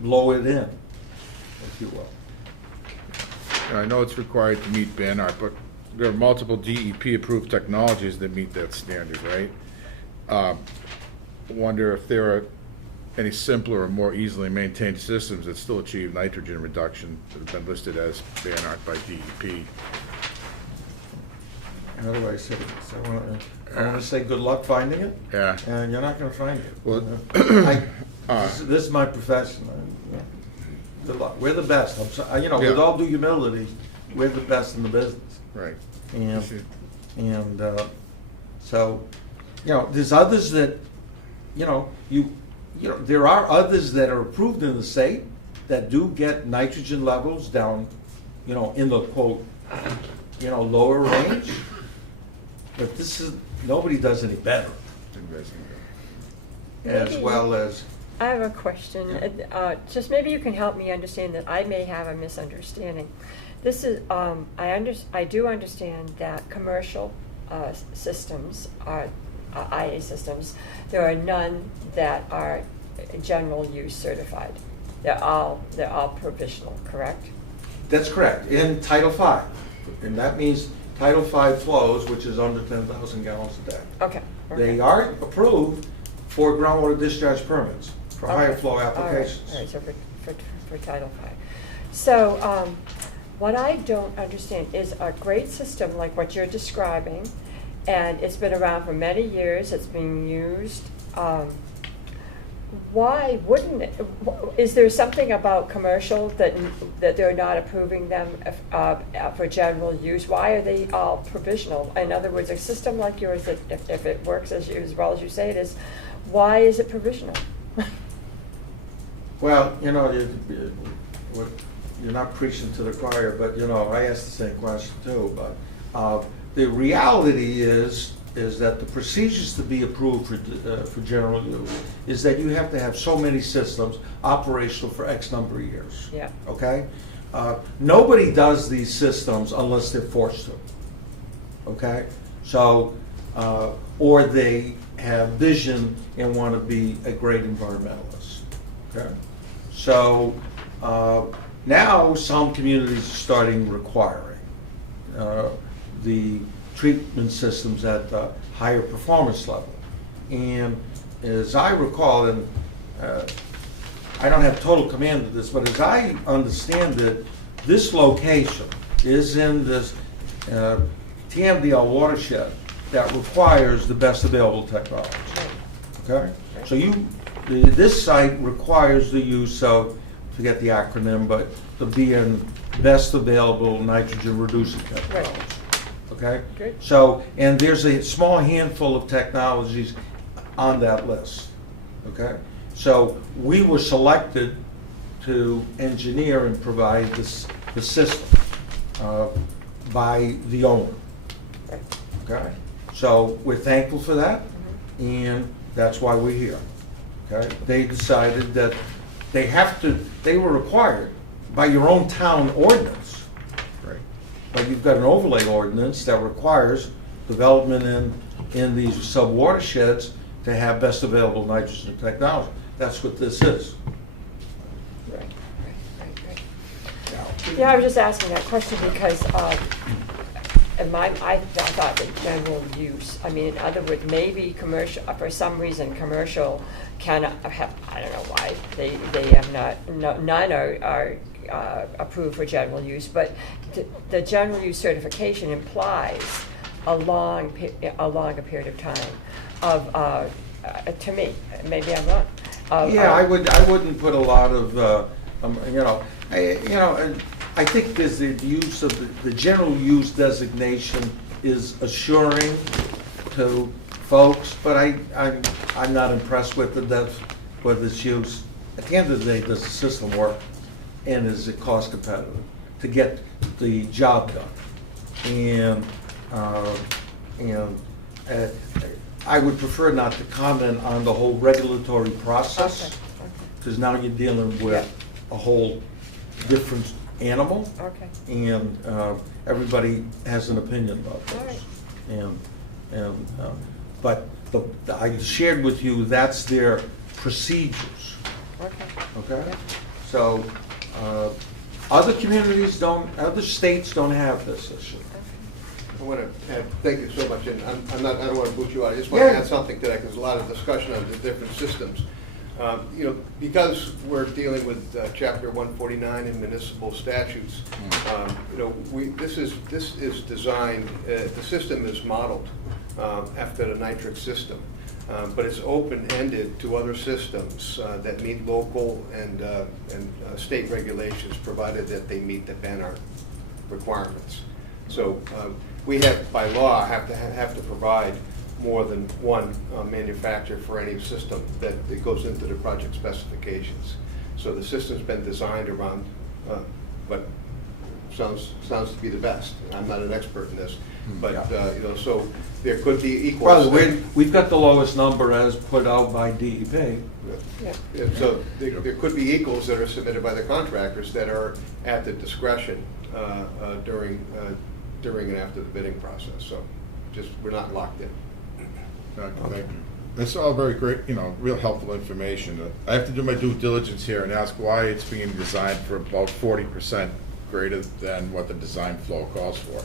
blow it in, if you will. I know it's required to meet BANR, but there are multiple DEP-approved technologies that meet that standard, right? Wonder if there are any simpler or more easily maintained systems that still achieve nitrogen reduction that have been listed as BANR by DEP. How do I say this? I want to say good luck finding it, Yeah. and you're not going to find it. Well, This is my profession. Good luck. We're the best. With Yeah. all due humility, we're the best in the business. Right. And so, there's others that, there are others that are approved in the state that do get nitrogen levels down, in the quote, lower range. But nobody does any better, as Maybe- well as. I have a question. Yeah. Just maybe you can help me understand that I may have a misunderstanding. This is, I do understand that commercial systems are, IA systems, there are none that are general use certified. They're all provisional, correct? That's correct, in Title V. And that means Title V flows, which is under 10,000 gallons a day. Okay. They are approved for groundwater discharge permits, for higher flow applications. All right, so for Title V. So, what I don't understand is a great system like what you're describing, and it's been around for many years, it's being used. Why wouldn't it, is there something about commercial that they're not approving them for general use? Why are they all provisional? In other words, a system like yours, that if it works as well as you say it is, why is it provisional? Well, you're not preaching to the choir, but, I asked the same question too. But the reality is that the procedures to be approved for general use is that you have to have so many systems operational for X number of years. Yeah. Okay? Nobody does these systems unless they're forced to. Okay? So, or they have vision and want to be a great environmentalist. Okay? So, now some communities are starting requiring the treatment systems at the higher performance level. And as I recall, and I don't have total command of this, but as I understand it, this location is in this TMDL watershed that requires the best available technology. Okay? So this site requires the use of, forget the acronym, but the BN, best available nitrogen reducing technology. Right. Okay? Good. So, and there's a small handful of technologies on that list. Okay? So we were selected to engineer and provide the system by the owner. Okay? So we're thankful for that, and that's why we're here. Okay? They decided that they were required by your own town ordinance. Right. But you've got an overlay ordinance that requires development in these sub-watersheds to have best available nitrogen technology. That's what this is. Right. Yeah, I was just asking that question because I thought that general use, I mean, in other words, maybe commercial, for some reason, commercial cannot have, I don't know why, they have none are approved for general use, but the general use certification implies a longer period of time of, to me, maybe I'm wrong. Yeah, I wouldn't put a lot of, I think there's the use of the general use designation is assuring to folks, but I'm not impressed with its use. At the end of the day, does the system work, and is it cost competitive to get the job done? And I would prefer not to comment on the whole regulatory process, because now you're dealing with a whole different animal. Okay. And everybody has an opinion about this. All right. But I shared with you, that's their procedures. Okay? So, other communities don't, other states don't have this issue. I want to add, thank you so much, and I don't want to boot you out, I just want to add something to that, because there's a lot of discussion on the different systems. Because we're dealing with Chapter 149 in municipal statutes, this is designed, the system is modeled after the nitric system, but it's open-ended to other systems that meet local and state regulations, provided that they meet the BANR requirements. So we have, by law, have to provide more than one manufacturer for any system that goes into the project specifications. So the system's been designed around what sounds to be the best. I'm not an expert in this, but so there could be equals. Well, we've got the lowest number as put out by DEP. Yeah, so there could be equals that are submitted by the contractors that are at the discretion during and after the bidding process. So just, we're not locked in. Thank you. That's all very great, real helpful information. I have to do my due diligence here and ask why it's being designed for about 40% greater than what the design flow calls for.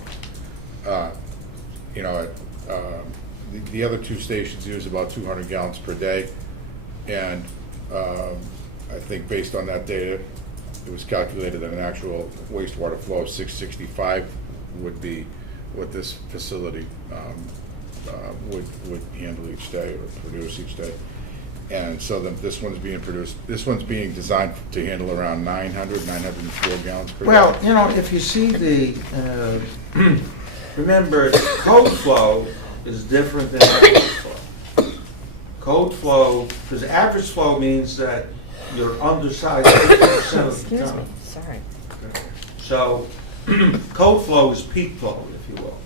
The other two stations use about 200 gallons per day, and I think based on that data, it was calculated that an actual wastewater flow of 665 would be what this facility would handle each day or produce each day. And so this one's being designed to handle around 904 gallons per day. Well, if you see remember, code flow is different than average flow. Code flow, because average flow means that you're undersized 50% of the time. Sorry. So, code flow is peak flow, if you will.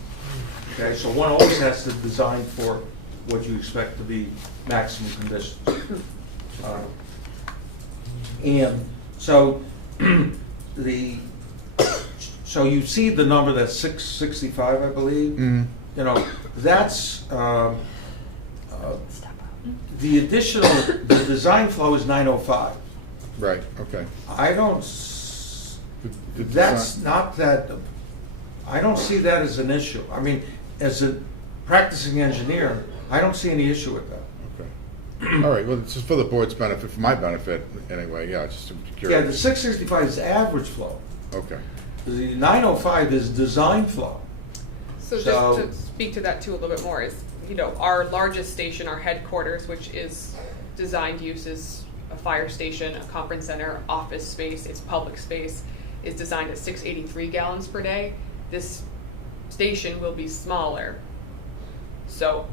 Okay, so one always has to design for what you expect to be maximum conditions. And so so you see the number that's 665, I believe. Mm-hmm. That's the additional. The design flow is 905. Right. Okay. I don't. That's not that. I don't see that as an issue. I mean, as a practicing engineer, I don't see any issue with that. Okay. All right. Well, it's just for the board's benefit, for my benefit, anyway. Yeah, just curious. Yeah, the 665 is average flow. Okay. The 905 is design flow. So just to speak to that too a little bit more is, our largest station, our headquarters, which is designed use as a fire station, a conference center, office space, it's public space, is designed at 683 gallons per day. This station will be smaller. So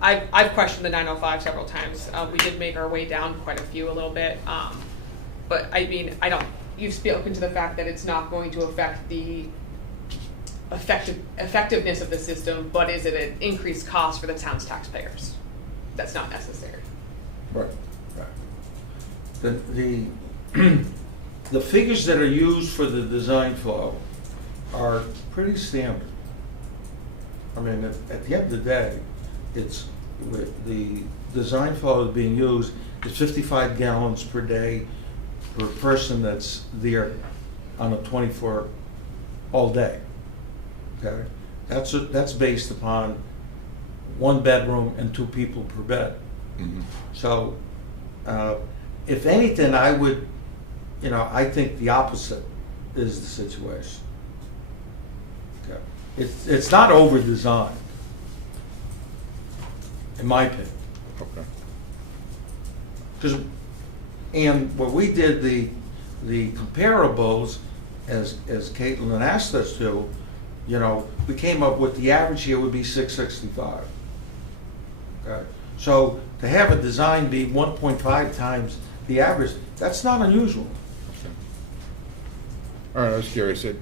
I've questioned the 905 several times. We did make our way down quite a little bit. but I mean, you've spoken to the fact that it's not going to affect the effectiveness of the system, but is it an increased cost for the town's taxpayers? That's not necessary. Right, right. The figures that are used for the design flow are pretty standard. I mean, at the end of the day, it's, the design flow is being used is 55 gallons per day per person that's there on a 24 all day. Okay, that's based upon 1 bedroom and 2 people per bed. Mhm. So, if anything, I would, I think the opposite is the situation. Okay, it's not over-designed, in my opinion. Okay. Because, and when we did the comparables, as Caitlin asked us to, we came up with the average here would be 665. Okay, so to have a design be 1.5 times the average, that's not unusual. All right, I was curious, it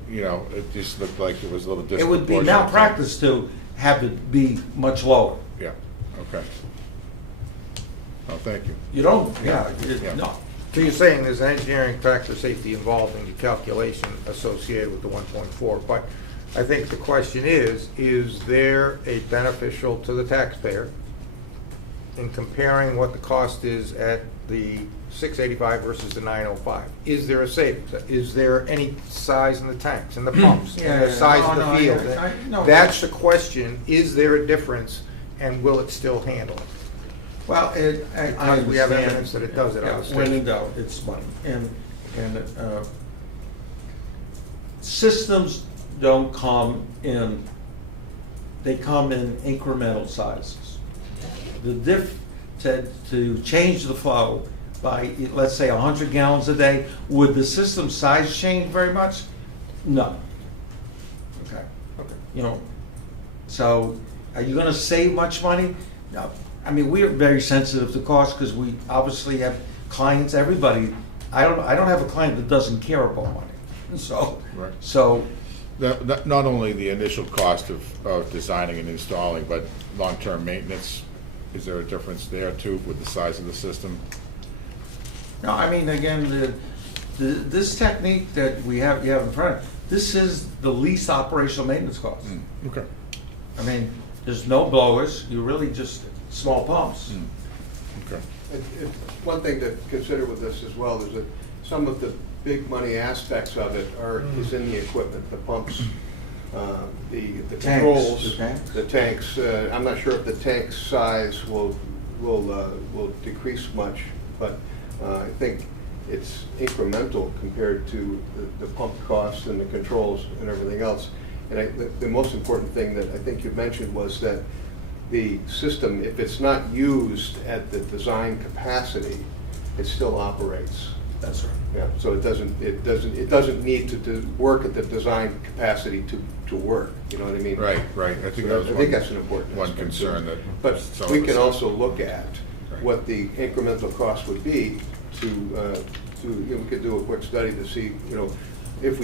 just looked like it was a little It disproportionate. would be malpractice to have it be much lower. Yeah, okay. Oh, thank you. You don't, Yeah. no. So you're saying there's an engineering factor safety involved in the calculation associated with the 1.4, but I think the question is there a beneficial to the taxpayer in comparing what the cost is at the 685 versus the 905? Is there a savings? Is there any size in the tanks and the pumps and the size of the field? No, That's the question. Is there a difference, and will it still handle it? Well, I Because we have understand. evidence that it does it on the When station. in doubt, it's money. And systems don't come in, they come in incremental sizes. To change the flow by, let's say, 100 gallons a day, would the system size change very much? No. Okay. So are you gonna save much money? No. I mean, we are very sensitive to cost because we obviously have clients, everybody. I don't have a client that doesn't care about money. So, Right. so Not only the initial cost of designing and installing, but long-term maintenance, is there a difference there too with the size of the system? no, I mean, again, this technique that you have in front, this is the least operational maintenance cost. Okay. I mean, there's no blowers, you really just small pumps. Okay. One thing to consider with this as well is that some of the big money aspects of it is in the equipment, the pumps, the controls, the tanks. I'm not sure if the tank size will decrease much, but I think it's incremental compared to the pump costs and the controls and everything else. And the most important thing that I think you mentioned was that the system, if it's not used at the design capacity, it still operates. That's right. Yeah, so it doesn't need to work at the design capacity to work, you know what I mean? Right. I think So that was I think that's an important one aspect, concern too. that. But some we of can us- also look at Right. what the incremental cost would be we could do a quick study to see, if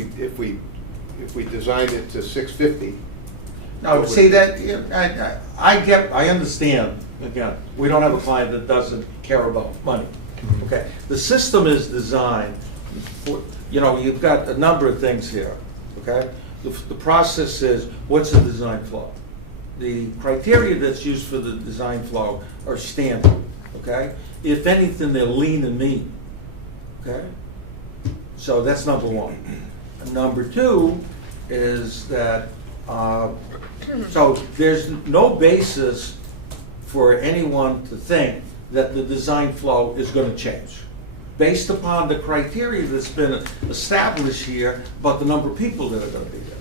we designed it to 650. No, what see would- that, I understand, again, we don't have a client that doesn't care about money. Okay, the system is designed, for, you've got a number of things here, okay? The process is, what's the design flow? The criteria that's used for the design flow are standard, okay? If anything, they're lean and mean, okay? So that's number one. And number two is that, so there's no basis for anyone to think that the design flow is going to change based upon the criteria that's been established here about the number of people that are going to be there.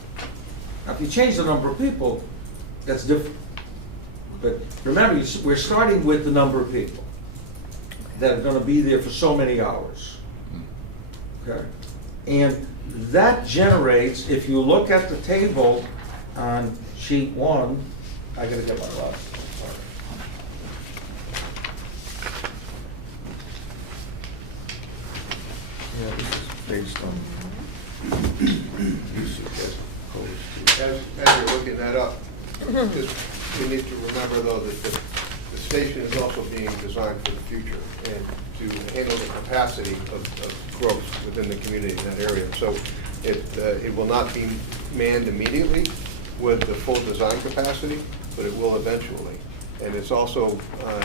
Now, if you change the number of people, that's different. But remember, we're starting with the number of people that are going to be there for so many hours. Okay? And that generates, if you look at the table on sheet 1, I got to get my glasses. system. Usage as opposed to. As you're looking that up, just, you need to remember though that the station is also being designed for the future and to handle the capacity of growth within the community in that area. So it will not be manned immediately with the full design capacity, but it will eventually. And it's also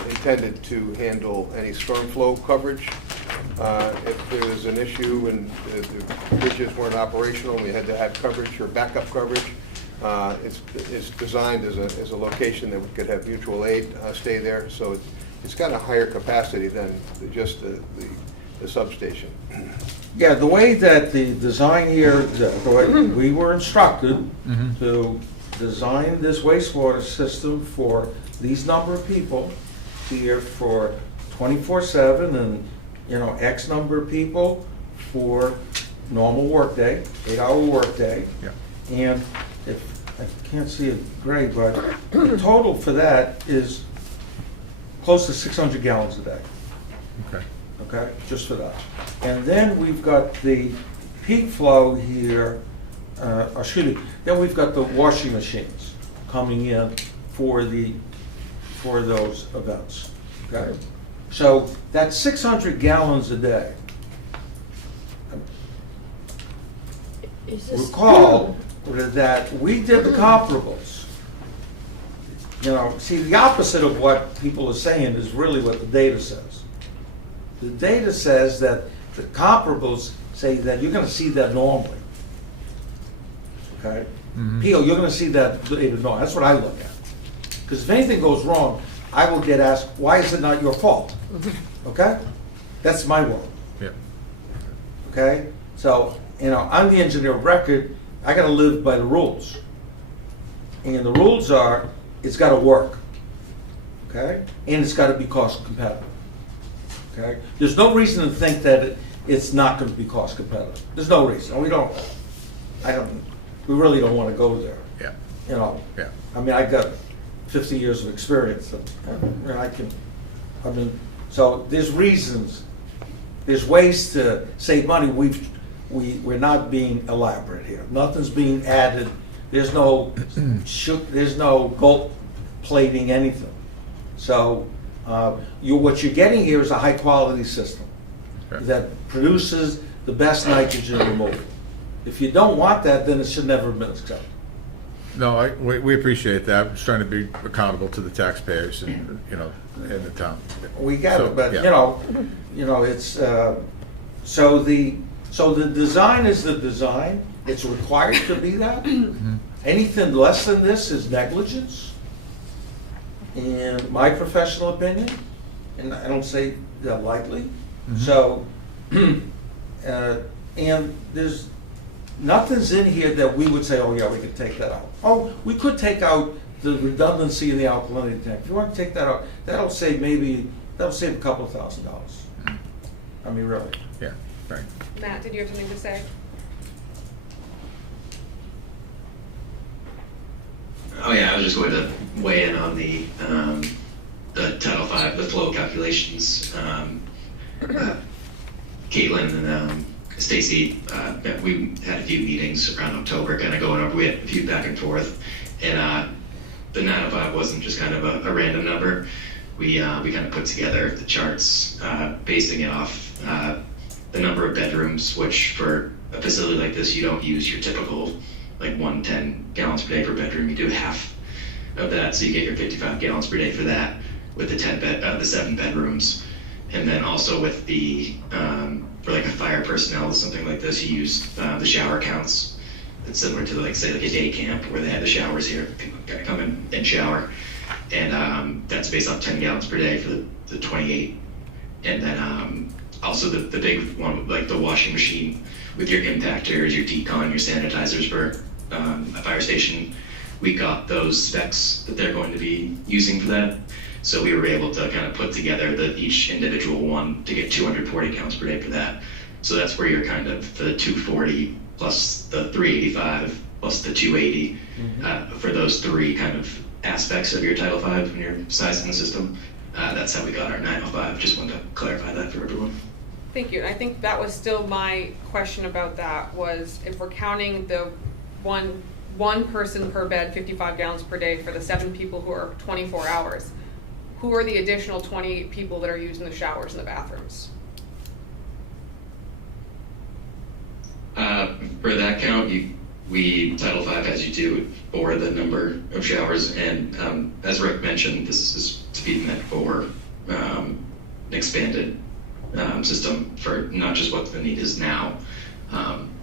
intended to handle any storm flow coverage. If there was an issue and the bridges weren't operational, we had to have coverage or backup coverage. It's designed as a location that we could have mutual aid stay there. So it's got a higher capacity than just the substation. Yeah, the way that the design here, the way we were instructed to design this wastewater system for these number of people here for 24/7 and, you know, X number of people for normal workday, 8-hour workday. Yeah. And if, I can't see it great, but the total for that is close to 600 gallons a day. Okay. Okay, just for that. And then we've got the peak flow here, excuse me, then we've got the washing machines coming in for those events, okay? So that's 600 gallons a day. Is this? Recall that we did the comparables. You know, see, the opposite of what people are saying is really what the data says. The data says that the comparables say that you're gonna see that normally. Okay? Peel, you're gonna see that data normally. That's what I look at. Because if anything goes wrong, I will get asked, why is it not your fault? Okay? That's my world. Yeah. Okay? So, you know, I'm the engineer of record, I gotta live by the rules. And the rules are, it's gotta work. Okay? And it's gotta be cost competitive. Okay? There's no reason to think that it's not gonna be cost competitive. There's no reason. We really don't wanna go there. Yeah. You know? Yeah. I mean, I got 50 years of experience, and so there's reasons, there's ways to save money. We're not being elaborate here. Nothing's being added. There's no gold plating anything. So what you're getting here is a high quality system that produces the best nitrogen removal. If you don't want that, then it should never have been accepted. No, we appreciate that. I'm just trying to be accountable to the taxpayers and, you know, in the town. We got So, it, but yeah. you know, it's so the design is the design. It's required to be that. Anything less than this is negligence, in my professional opinion, and I don't say that lightly. So, and there's nothing's in here that we would say, oh yeah, we could take that out. Oh, we could take out the redundancy in the alkalinity tank. If you want to take that out, that'll save a couple of $1,000s. I mean, really. Yeah, right. Matt, did you have something to say? Oh yeah, I was just going to weigh in on the Title V, the flow calculations. Caitlin and Stacy, we had a few meetings around October, kind of going over. We had a few back and forth, and the 905 wasn't just kind of a random number. We kind of put together the charts, basing it off the number of bedrooms, which for a facility like this, you don't use your typical like 110 gallons per day per bedroom. You do half of that, so you get your 55 gallons per day for that with the 7 bedrooms, and then also with the for like a fire personnel, something like this, you use the shower counts. It's similar to like say like a day camp where they have the showers here. People gotta come in and shower, and that's based off 10 gallons per day for the 28. And then also the big one, like the washing machine with your impactors, your decon, your sanitizers for a fire station. We got those specs that they're going to be using for that. So we were able to kind of put together each individual one to get 240 gallons per day for that. So that's where you're kind of the 240 plus the 385 plus the 280 for those three kind of aspects of your Title V when you're sizing the system. That's how we got our 905. Just wanted to clarify that for everyone. Thank you. And I think that was still my question about that, was if we're counting the one person per bed, 55 gallons per day for the 7 people who are 24 hours, who are the additional 20 people that are using the showers and the bathrooms? For that count, we Title V has you do for the number of showers, and as Rick mentioned, this is to be meant for an expanded system for not just what the need is now.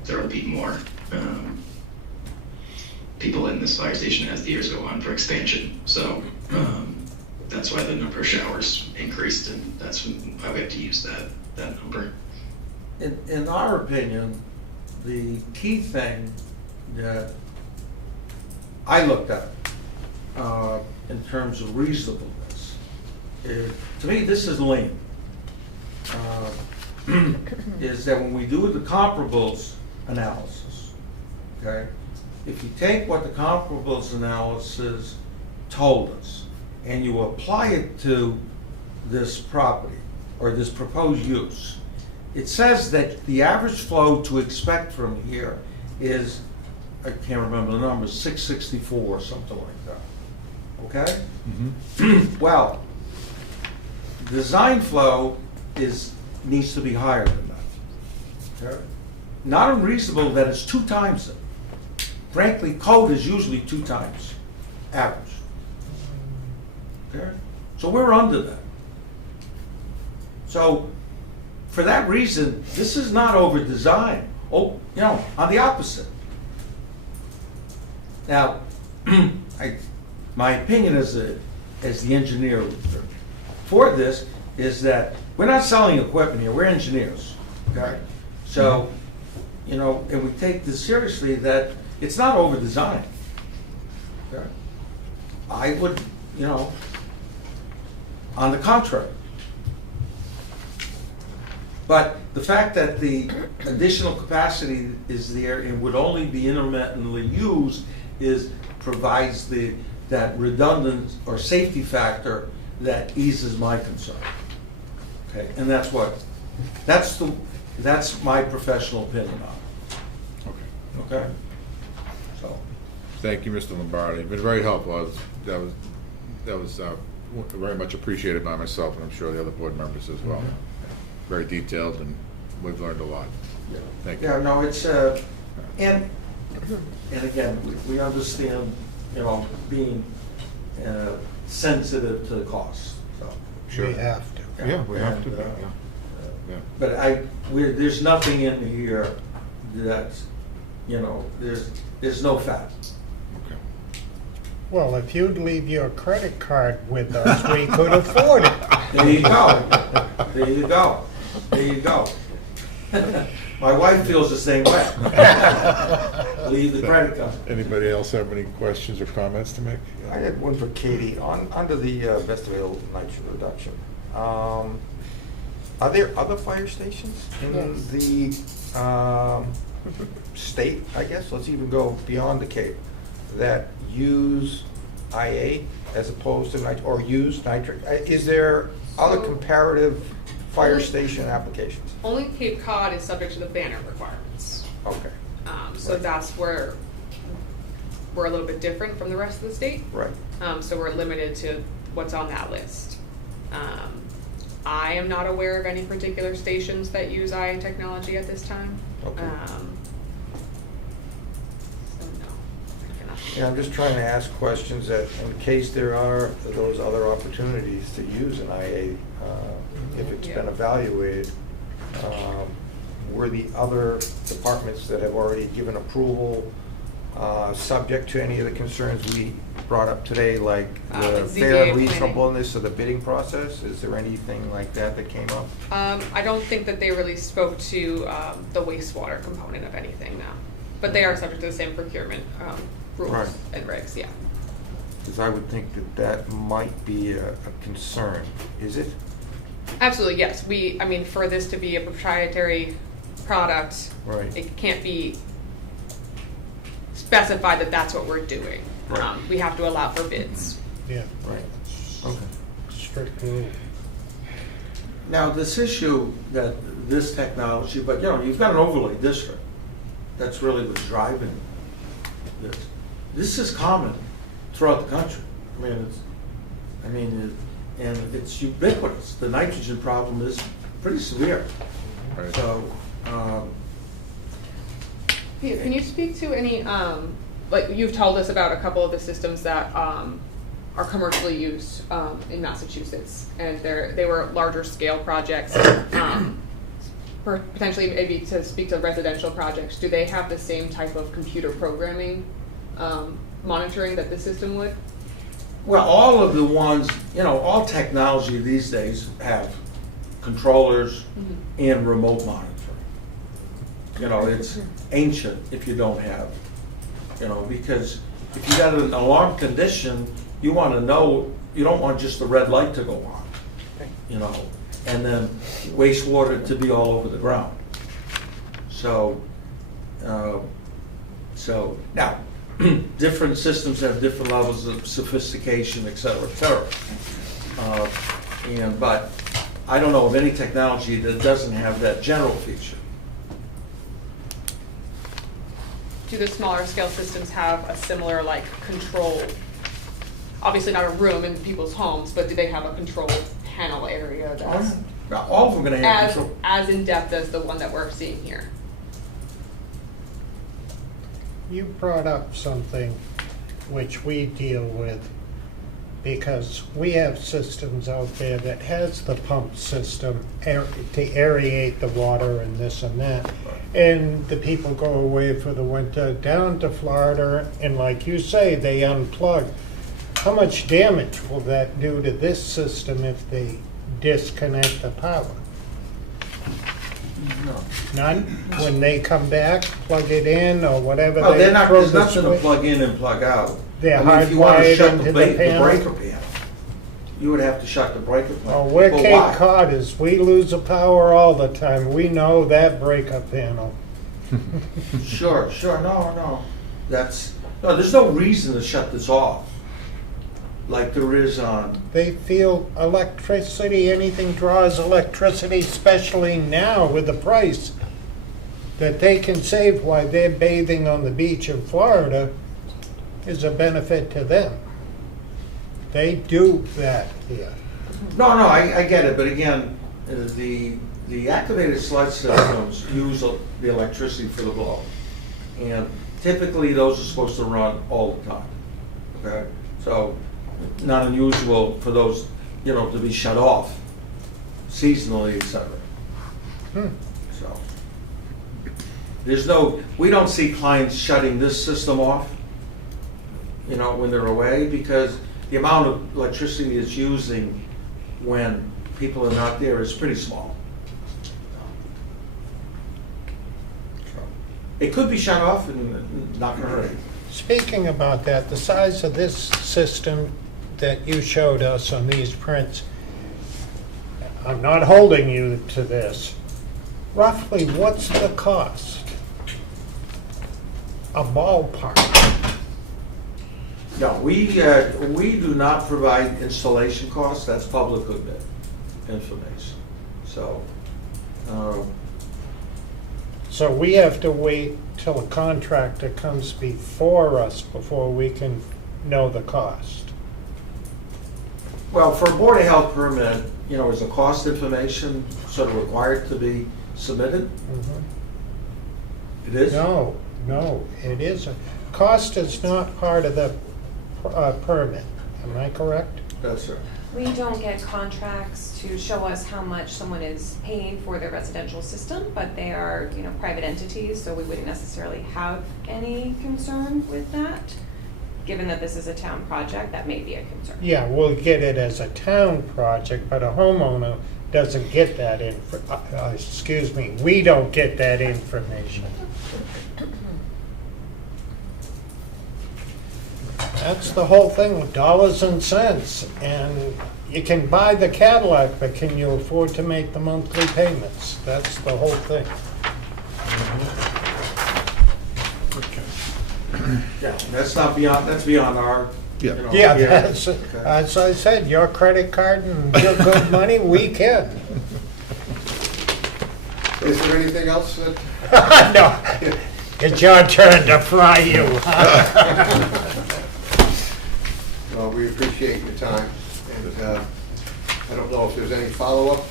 There will be more people in this fire station as the years go on for expansion. So that's why the number of showers increased, and that's why we have to use that number. In our opinion, the key thing that I looked at in terms of reasonableness is, to me, this is lean. Is that when we do the comparables analysis, okay, if you take what the comparables analysis told us and you apply it to this property or this proposed use, it says that the average flow to expect from here is, I can't remember the number, 664 or something like that. Okay? Mm-hmm. Well, design flow needs to be higher than that. Okay? Not unreasonable that it's 2 times it. Frankly, code is usually 2 times average. Okay? So we're under that. So for that reason, this is not over-designed. Oh, you know, on the opposite. Now, my opinion as the engineer for this is that we're not selling equipment here, we're engineers, okay? So, you know, and we take this seriously, that it's not over-designed. Okay? I would, you know, on the contrary. But the fact that the additional capacity is there and would only be intermittently used provides that redundant or safety factor that eases my concern. Okay, and that's my professional opinion on it. Okay. Okay? So. Thank you, Mr. Lombardi. Been very helpful. That was very much appreciated by myself, and I'm sure the other board members as well. Very detailed, and we've learned a lot. Yeah. Thank you. Yeah, no, it's, and again, we understand, you know, being sensitive to the cost, so. Sure. We have to. Yeah, we have to. And, Yeah. But there's nothing in here that, you know, there's no fat. Okay. Well, if you'd leave your credit card with us, we could afford it. There you go. There you go. There you go. My wife feels the same way. Leave the credit card. Anybody else have any questions or comments to make? I had one for Katie. Under the best available nitrogen reduction, are there other fire stations in the state, I guess, let's even go beyond the Cape, that use IA as opposed to or use nitric? Is there other comparative fire station applications? Only Cape Cod is subject to the banner requirements. Okay, So that's where we're a little bit different from the rest of the state. right. So we're limited to what's on that list. I am not aware of any particular stations that use IA technology at this time. Okay. So no, I cannot. Yeah, I'm just trying to ask questions that, in case there are those other opportunities to use an IA, if it's been Yeah. evaluated, were the other departments that have already given approval subject to any of the concerns we brought up today, like the ZBA fair and planning. reasonableness of the bidding process? Is there anything like that that came up? I don't think that they really spoke to the wastewater component of anything now, but they are subject to the same procurement rules Right. and regs. Yeah. Because I would think that that might be a concern. Is it? Absolutely, yes. I mean, for this to be a proprietary product, Right. it can't be specified that that's what we're doing. Right. We have to allow for bids. Yeah, Right. Okay. strict rule. Now, this issue that this technology, but, you know, you've got an overlay district. That's really what's driving this. This is common throughout the country. And it's ubiquitous. The nitrogen problem is pretty severe. Right. So, Peter, can you speak to any, like you've told us about a couple of the systems that are commercially used in Massachusetts, and they were larger scale projects. Potentially, maybe to speak to residential projects, do they have the same type of computer programming monitoring that the system would? well, all of the ones, you know, all technology these days have controllers and remote monitoring. You know, it's ancient if you don't have, you know, because if you got an alarm condition, you want to know, you don't want just the red light to go on, you know, and then wastewater to be all over the ground. So, now, different systems have different levels of sophistication, et cetera, et cetera. But I don't know of any technology that doesn't have that general feature. Do the smaller scale systems have a similar like control? Obviously not a room in people's homes, but do they have a control panel area that's Now, all of them are going to have control. as in depth as the one that we're seeing here? You brought up something which we deal with, because we have systems out there that has the pump system to aerate the water and this and that. And the people go away for the winter down to Florida, and like you say, they unplug. How much damage will that do to this system if they disconnect the power? No. None? When they come back, plug it in or whatever? Well, they throw there's the nothing to switch? plug in and plug out. They're I mean, if you want to hardwired shut into the the panel? breaker panel, you would have to shut the breaker panel. Oh, we're But Cape why? Cod is, we lose the power all the time. We know that breakup panel. Sure, no. There's no reason to shut this off like there is on, They feel electricity, anything draws electricity, especially now with the price that they can save while they're bathing on the beach in Florida is a benefit to them. They do that here. no, I get it, but again, the activated sludge systems use the electricity for the blow. And typically those are supposed to run all the time, okay? So, not unusual for those, you know, to be shut off seasonally, et cetera. So, we don't see clients shutting this system off, you know, when they're away, because the amount of electricity it's using when people are not there is pretty small. So, it could be shut off and not gonna hurt. Speaking about that, the size of this system that you showed us on these prints, I'm not holding you to this. Roughly, what's the cost? A ballpark. No, we do not provide installation costs, that's public good information. So, So we have to wait till a contractor comes before us before we can know the cost. well, for a Board of Health permit, you know, is the cost information sort of required to be submitted? It is? No, it isn't. Cost is not part of the permit, am I correct? That's right. We don't get contracts to show us how much someone is paying for their residential system, but they are, you know, private entities, so we wouldn't necessarily have any concern with that. Given that this is a town project, that may be a concern. Yeah, we'll get it as a town project, but a homeowner doesn't get that we don't get that information. That's the whole thing with dollars and cents. And you can buy the Cadillac, but can you afford to make the monthly payments? That's the whole thing. Yeah, that's beyond our, you know. Yeah, that's, as I said, your credit card and your good money, we can. Is there anything else that? No, it's your turn to fry you. Well, we appreciate your time, and I don't know if there's any follow-up.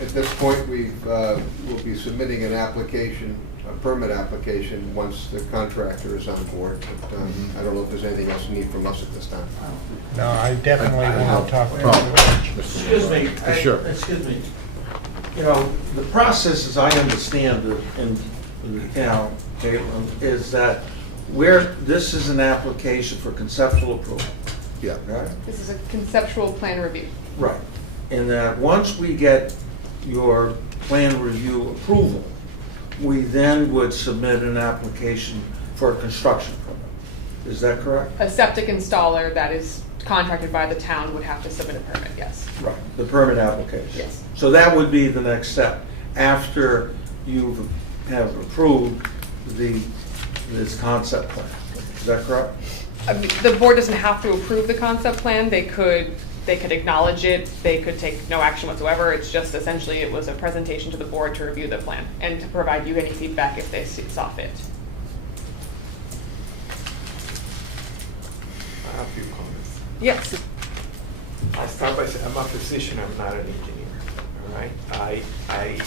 At this point, we'll be submitting an application, a permit application, once the contractor is on board. But I don't know if there's anything else you need from us at this time. No, I definitely want to talk to Oh. you. Excuse me. Sure. Excuse me. You know, the process, as I understand it, in the town, Caitlin, is that this is an application for conceptual approval. Yeah. Right? This is a conceptual plan review. Right. And that once we get your plan review approval, we then would submit an application for a construction permit. Is that correct? A septic installer that is contracted by the town would have to submit a permit, yes. Right. The permit application. Yes. So that would be the next step, after you have approved this concept plan. Is that correct? I mean, the board doesn't have to approve the concept plan. They could acknowledge it. They could take no action whatsoever. It's just essentially it was a presentation to the board to review the plan and to provide you any feedback if they saw fit. I have a few comments. Yes. I start by saying I'm a physician, I'm not an engineer, all right? I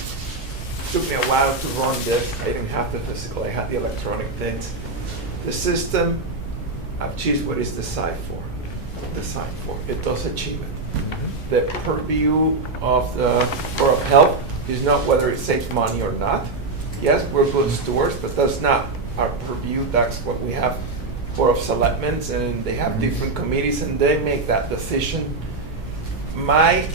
took me a while to run this. I didn't have the physical, I had the electronic things. The system achieves what it's designed for. It does achieve it. The purview of the Board of Health is not whether it saves money or not. Yes, we're good stewards, but that's not our purview. That's what we have Board of Selectments, and they have different committees, and they make that decision. My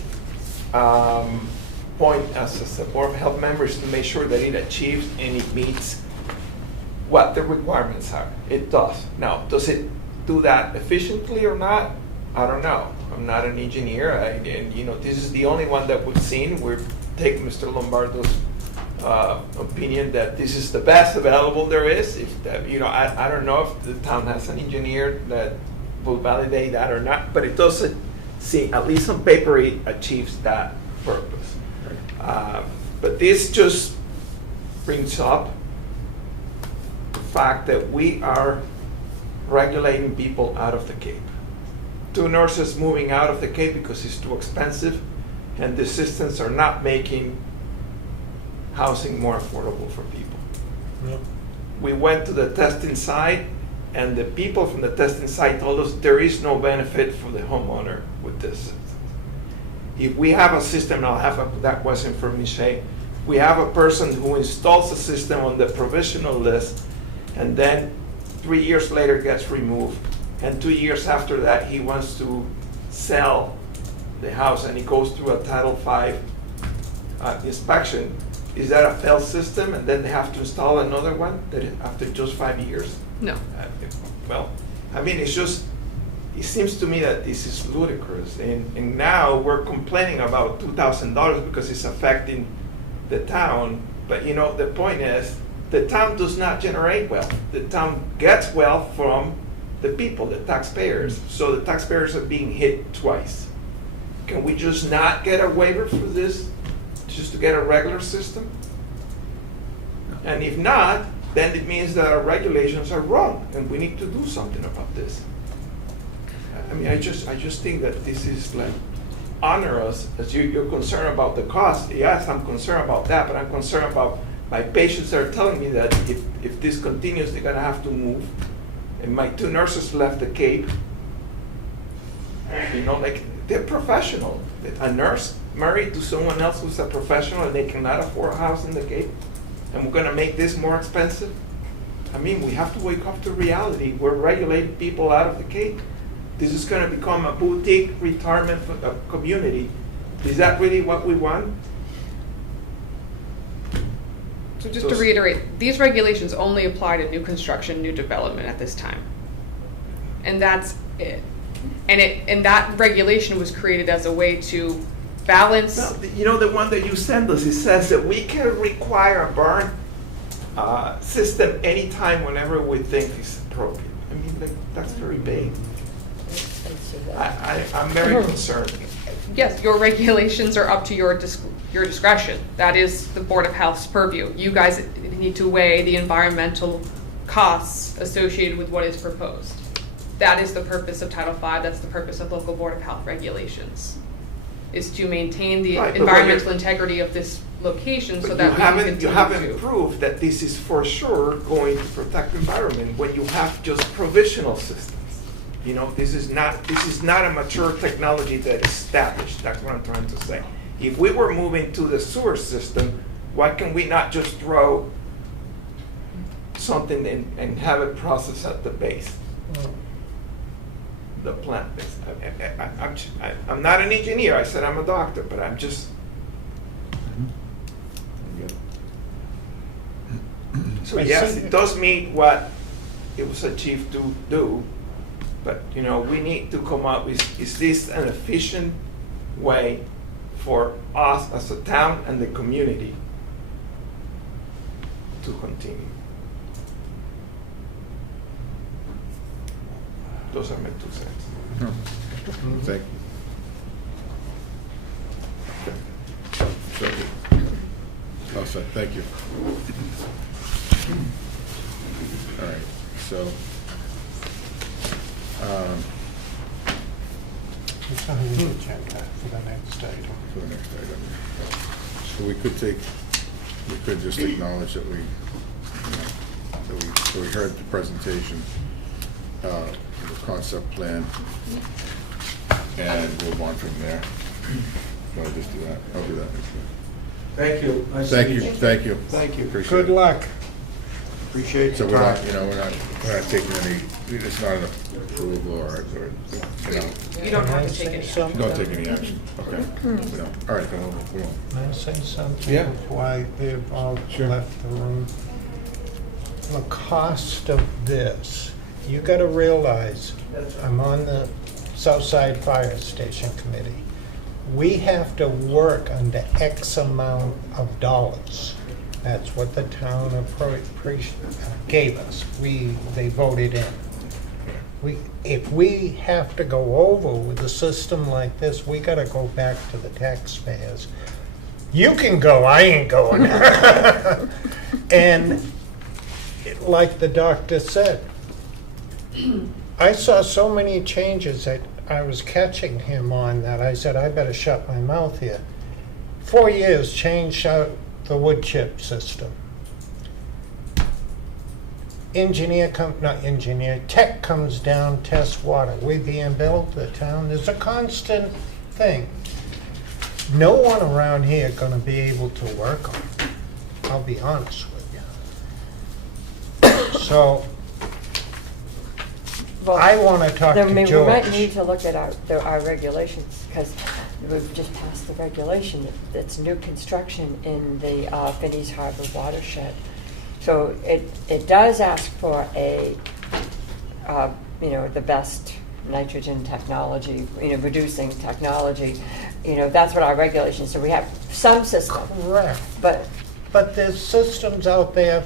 point as a Board of Health member is to make sure that it achieves and it meets what the requirements are. It does. Now, does it do that efficiently or not? I don't know. I'm not an engineer, and this is the only one that we've seen. We're taking Mr. Lombardo's opinion that this is the best available there is. I don't know if the town has an engineer that will validate that or not, but it doesn't seem, at least on paper, it achieves that purpose. But this just brings up the fact that we are regulating people out of the Cape. 2 nurses moving out of the Cape because it's too expensive, and the assistants are not making housing more affordable for people. Yep. We went to the testing site, and the people from the testing site told us there is no benefit for the homeowner with this. If we have a system, and I'll have that question for Michelle, we have a person who installs a system on the provisional list, and then 3 years later gets removed, and 2 years after that he wants to sell the house, and he goes through a Title V inspection. Is that a failed system, and then they have to install another one after just 5 years? No. Well, I mean, it seems to me that this is ludicrous, and now we're complaining about $2,000 because it's affecting the town, but the point is, the town does not generate wealth. The town gets wealth from the people, the taxpayers, so the taxpayers are being hit twice. Can we just not get a waiver for this, just to get a regular system? And if not, then it means that our regulations are wrong, and we need to do something about this. I mean, I just think that this is like onerous, as you're concerned about the cost. Yes, I'm concerned about that, but I'm concerned about my patients that are telling me that if this continues, they're gonna have to move. And my 2 nurses left the Cape. They're professional. A nurse married to someone else who's a professional and they cannot afford a house in the Cape, and we're gonna make this more expensive? I mean, we have to wake up to reality. We're regulating people out of the Cape. This is gonna become a boutique retirement community. Is that really what we want? So just to reiterate, these regulations only apply to new construction, new development at this time. And that's it. And that regulation was created as a way to balance. No, the one that you sent us, it says that we can require a burn system anytime, whenever we think it's appropriate. I mean, that's very vague. I'm very concerned. Yes, your regulations are up to your discretion. That is the Board of Health's purview. You guys need to weigh the environmental costs associated with what is proposed. That is the purpose of Title V, that's the purpose of local Board of Health regulations, is to maintain the Right, but environmental integrity of this location so But that we can you continue haven't to. proved that this is for sure going to protect the environment when you have just provisional systems. You know, this is not a mature technology that is established, that's what I'm trying to say. If we were moving to the sewer system, why can we not just throw something and have it processed at the base? The plant base. I'm not an engineer, I said I'm a doctor, but I'm just. So yes, it does meet what it was achieved to do, but you know, we need to come up with, is this an efficient way for us as a town and the community to continue? Those are my 2 cents. Thank you. All set, thank you. All right, so, It's on the agenda for the next item. for the next item. So we could just acknowledge that we heard the presentation, the concept plan, and move on from there. Want to just do that? I'll do that. Thank you. Nice to Thank meet you, thank you. Thank you. Appreciate Good it. luck. Appreciate So the we're not, time. we're not taking any, it's not an approval or, You don't have to take Can I say any action. something? don't take any action, okay? We don't. All right, then we won't. Can I say something? Yeah. Why they've all left the room? The cost of this, you gotta realize, I'm on the Southside Fire Station Committee. We have to work under X amount of dollars. That's what the town gave us. They voted in. If we have to go over with a system like this, we gotta go back to the taxpayers. You can go, I ain't going. And like the doctor said, I saw so many changes that I was catching him on that I said, I better shut my mouth here. 4 years, changed out the wood chip system. Tech comes down, tests water. We being built, the town, there's a constant thing. No one around here gonna be able to work on it. I'll be honest with you. So, Well, I wanna talk then to maybe we might George. need to look at our regulations, because we've just passed the regulation that's new construction in the Phineas Harbor watershed. So it does ask for the best nitrogen technology, reducing technology. That's what our regulations, so we have some system. Correct. But But there's systems out there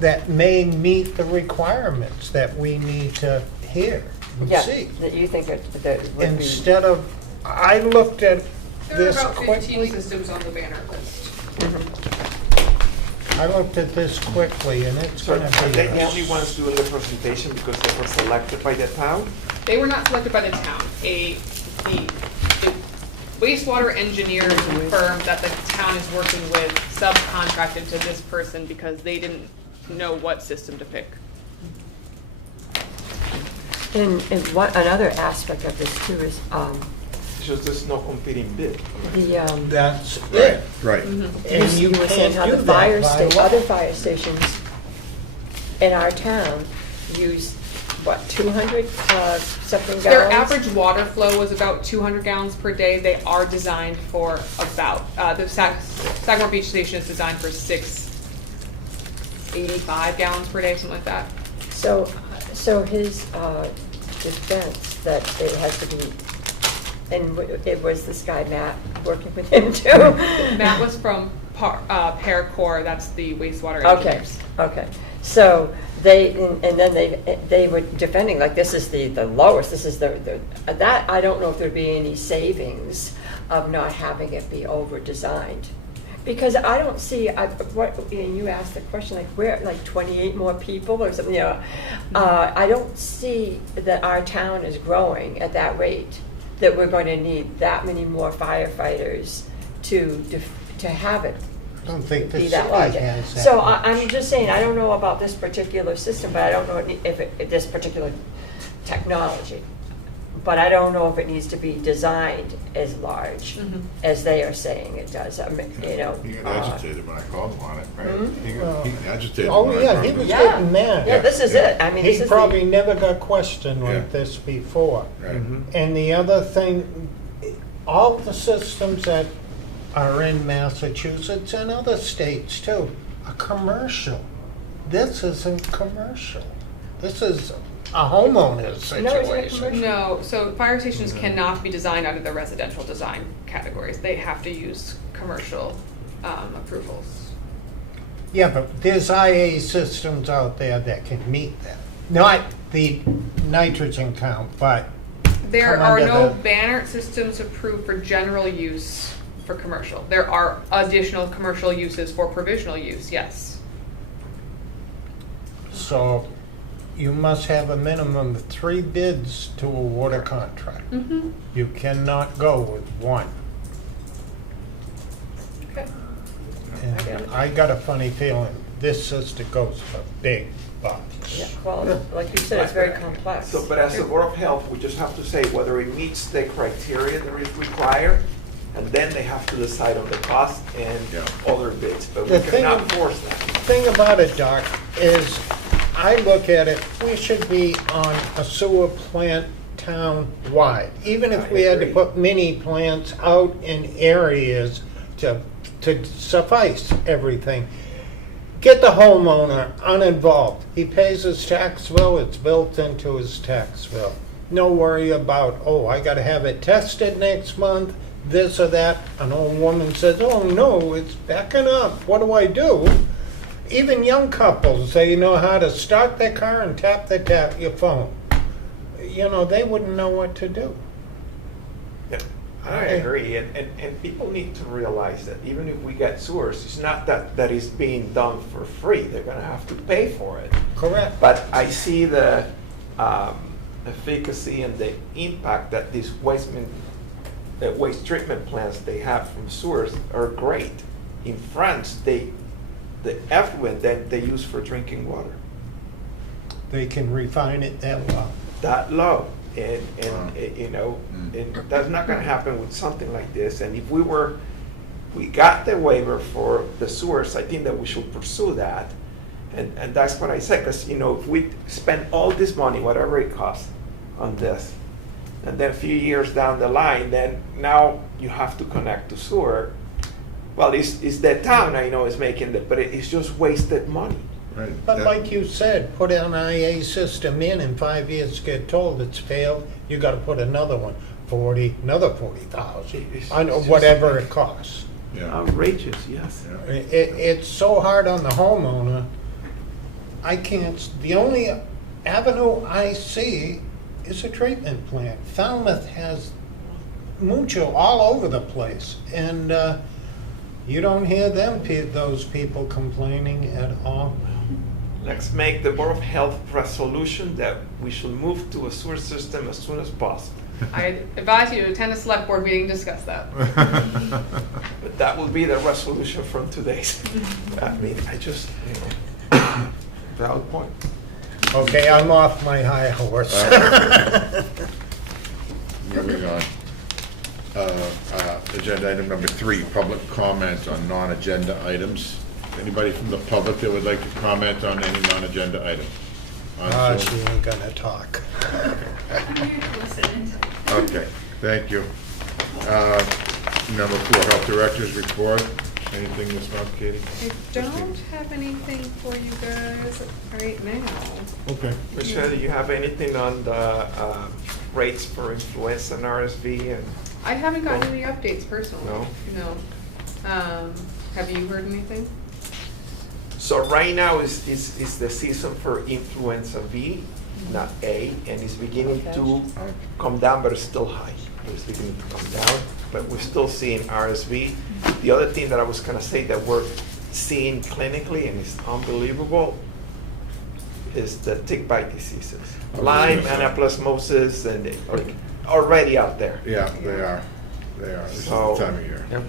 that may meet the requirements that we need to hear and yeah, see. that you think that would be. Instead of, I looked at There are this about 15 quickly. systems on the banner list. I looked at this quickly and it's So gonna are they be, the only ones doing the presentation because they were selected by the town? They were not selected by the town. The wastewater engineering firm that the town is working with subcontracted to this person because they didn't know what system to pick. And another aspect of this too is It's just there's no competing bid. the that's it. Right. And you were saying how can't the do that by law. other fire stations in our town use, 200 something gallons? Their average water flow was about 200 gallons per day. They are designed for about, the Sagamore Beach Station is designed for 685 gallons per day, something like that. So his defense that it has to be, and it was this guy Matt working with him too? Matt was from Pear Corps, that's the wastewater Okay, engineers. okay. So then they were defending, like, this is the lowest, this is that, I don't know if there'd be any savings of not having it be over-designed. Because I don't see, and you asked the question, like, where, like 28 more people or something, I don't see that our town is growing at that rate, that we're going to need that many more firefighters to have it I don't think the be city that large. has that. So much. I'm just saying, I don't know about this particular system, but I don't know if this particular technology. But I don't know if it needs to be designed as large as they are saying it does. I mean, He got agitated when I called him on it, right? Well, He got agitated Oh, when I yeah, called he him. was Yeah. getting mad. Yeah, this is it. I mean, this He is probably never got questioned Yeah. like this before. Right. And the other thing, all the systems that are in Massachusetts and other states too are commercial. This isn't commercial. This is a homeowner's No, it's not situation. commercial. No, so fire stations cannot be designed under the residential design categories. They have to use commercial approvals. Yeah, but there's IA systems out there that can meet that. Not the nitrogen count, but There come are under no the- banner systems approved for general use for commercial. There are additional commercial uses for provisional use, yes. so you must have a minimum of 3 bids to award a contract. You cannot go with one. Okay. And I got a funny feeling this system goes for big bucks. Yeah, well, like you said, it's very complex. So, but as a Board of Health, we just have to say whether it meets the criteria that is required, and then they have to decide on the cost and Yeah. other bids, but we The thing- cannot force that. Thing about it, Doc, is I look at it, we should be on a sewer plant town-wide. Even if I we had to agree. put mini plants out in areas to suffice everything. Get the homeowner uninvolved. He pays his tax bill, it's built into his tax bill. No worry about, oh, I gotta have it tested next month, this or that. An old woman says, oh no, it's backing up, what do I do? Even young couples, they know how to start their car and tap your phone. You know, they wouldn't know what to do. Yeah, I agree, and people need to realize that even if we get sewers, it's not that it's being done for free, they're gonna have to pay for it. Correct. But I see the efficacy and the impact that these waste treatment plants they have from sewers are great. In France, the effluent that they use for drinking water, They can refine it that well. that low. And Wow. you know, and that's not gonna happen with something like this. And if we got the waiver for the sewers, I think that we should pursue that. And that's what I said, because, you know, if we spend all this money, whatever it costs on this, and then a few years down the line, then now you have to connect to sewer. Well, it's the town, I know, is making it, but it's just wasted money. Right. But That- like you said, put an IA system in 5 years, get told it's failed, you gotta put another one, another 40,000, It's I know, just- whatever it costs. Yeah. Outrageous, yes. Yeah. It's so hard on the homeowner, the only avenue I see is a treatment plant. Falmouth has mucho all over the place, and you don't hear those people complaining at all. Let's make the Board of Health resolution that we should move to a sewer system as soon as possible. I advise you to attend a select board meeting and discuss that. But that will be the resolution from today's. I mean, I just, you know, valid point. Okay, I'm off my high horse. Moving on. Agenda item number 3, public comment on non-agenda items. Anybody from the public that would like to comment on any non-agenda item? On She Zoom? ain't gonna talk. Okay, thank you. Number 4, health director's report. Anything this month, Katie? I don't have anything for you guys right now. Okay. Michelle, do you have anything on the rates for influenza and RSV? And I haven't gotten any updates personally. No? No. Have you heard anything? so right now is the season for influenza B, not A, and it's beginning to come down, but it's still high. It's beginning to come down. but we're still seeing RSV. The other thing that I was gonna say that we're seeing clinically, and it's unbelievable, is the tick bite diseases. Lyme, anaplasmosis, and they are already out there. Yeah, they are. They are. This is the So- time of year. Yep.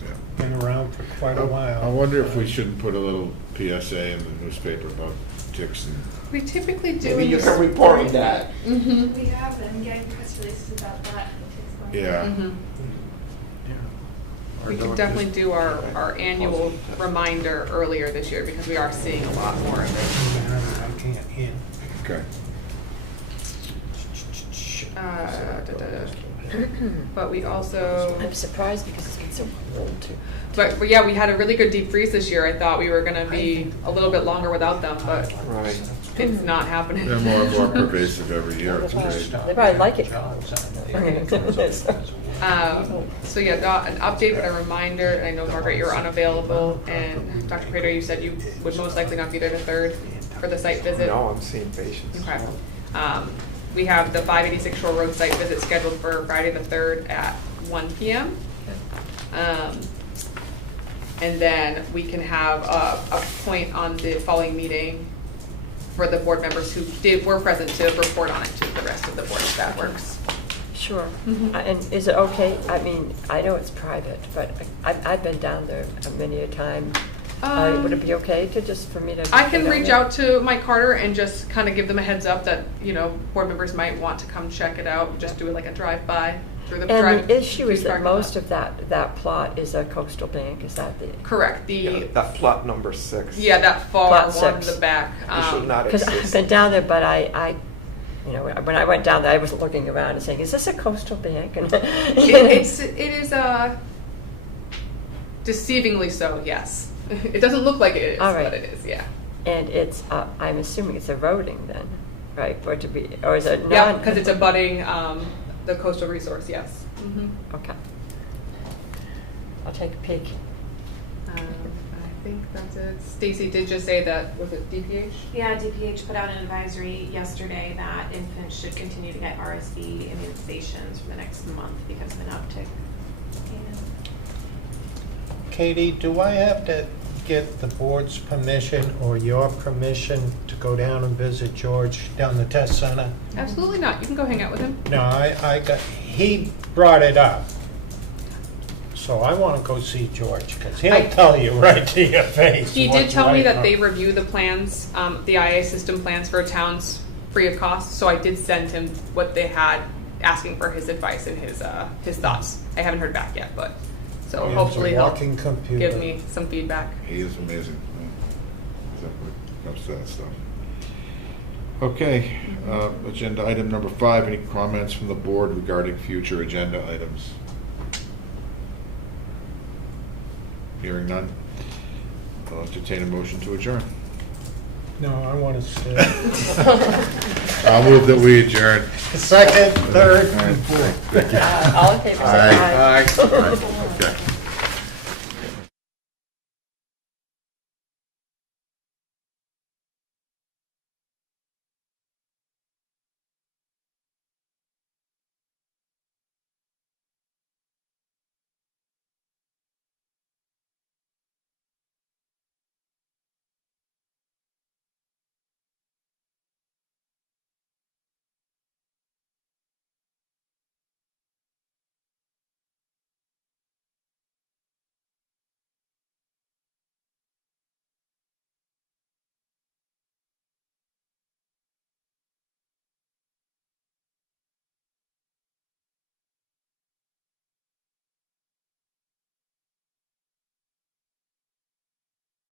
Yeah. Been around for quite a while. I wonder if we shouldn't put a little PSA in the newspaper about ticks and. We typically do. Maybe in you the can report on spring. that. Mhm. We have been getting press releases about that. Yeah. Mhm. We could definitely do our annual reminder earlier this year because we are seeing a lot more of it. I can't hear. Okay. But we also, I'm surprised because it's been so cold too. but yeah, we had a really good deep freeze this year. I thought we were gonna be a little bit longer without them, but Right. it's not happening. They're more and more pervasive every year. It's great. They probably like it cold. So yeah, an update and a reminder, and I know Margaret, you were unavailable, and Dr. Prater, you said you would most likely not be there the 3rd for the site visit. No, I'm seeing patients. Okay. We have the 586 Shore Road site visit scheduled for Friday the 3rd at 1 p.m. And then we can have a point on the following meeting for the board members who were present to report on it to the rest of the board, if that works. Sure. Mhm. And is it okay, I mean, I know it's private, but I've been down there many a time. Would it be okay to just, for me to? I can go down reach there? out to Mike Carter and just kind of give them a heads up that, board members might want to come check it out, just do like a drive-by through the drive. And the issue through is the that parking most lot. of that plot is a coastal bank, is that the? Correct, Yeah, that plot number 6. yeah, that far Plot one in 6. the back. It should not Because I've exist. been down there, but I, when I went down there, I was looking around and saying, is this a coastal bank? And It is deceivingly so, yes. It doesn't look like it is, All right. but it is, yeah. And it's, I'm assuming it's eroding then, right, for it to be, or is it not? Yeah, because it's abutting the coastal resource, yes. Okay. I'll take a peek. I think that's it. Stacy did just say that, was it DPH? Yeah, DPH put out an advisory yesterday that infants should continue to get RSV immunizations for the next month because of an uptick. Katie, do I have to get the board's permission or your permission to go down and visit George down the test center? Absolutely not. You can go hang out with him. No, he brought it up. So I want to go see George, because he'll tell you right to your face. He what's did tell me right that or- they review the plans, the IA system plans for towns free of cost. So I did send him what they had, asking for his advice and his thoughts. I haven't heard back yet, but so He is a hopefully he'll walking computer. give me some feedback. He is amazing. He's up when it comes to that stuff. Okay, agenda item number 5, any comments from the board regarding future agenda items? Hearing none, I'll entertain a motion to adjourn. No, I want to stay. I'll move that we adjourn. Second, third, All right. and fourth. Thank you. All in favor, say Aye. aye. All right, okay.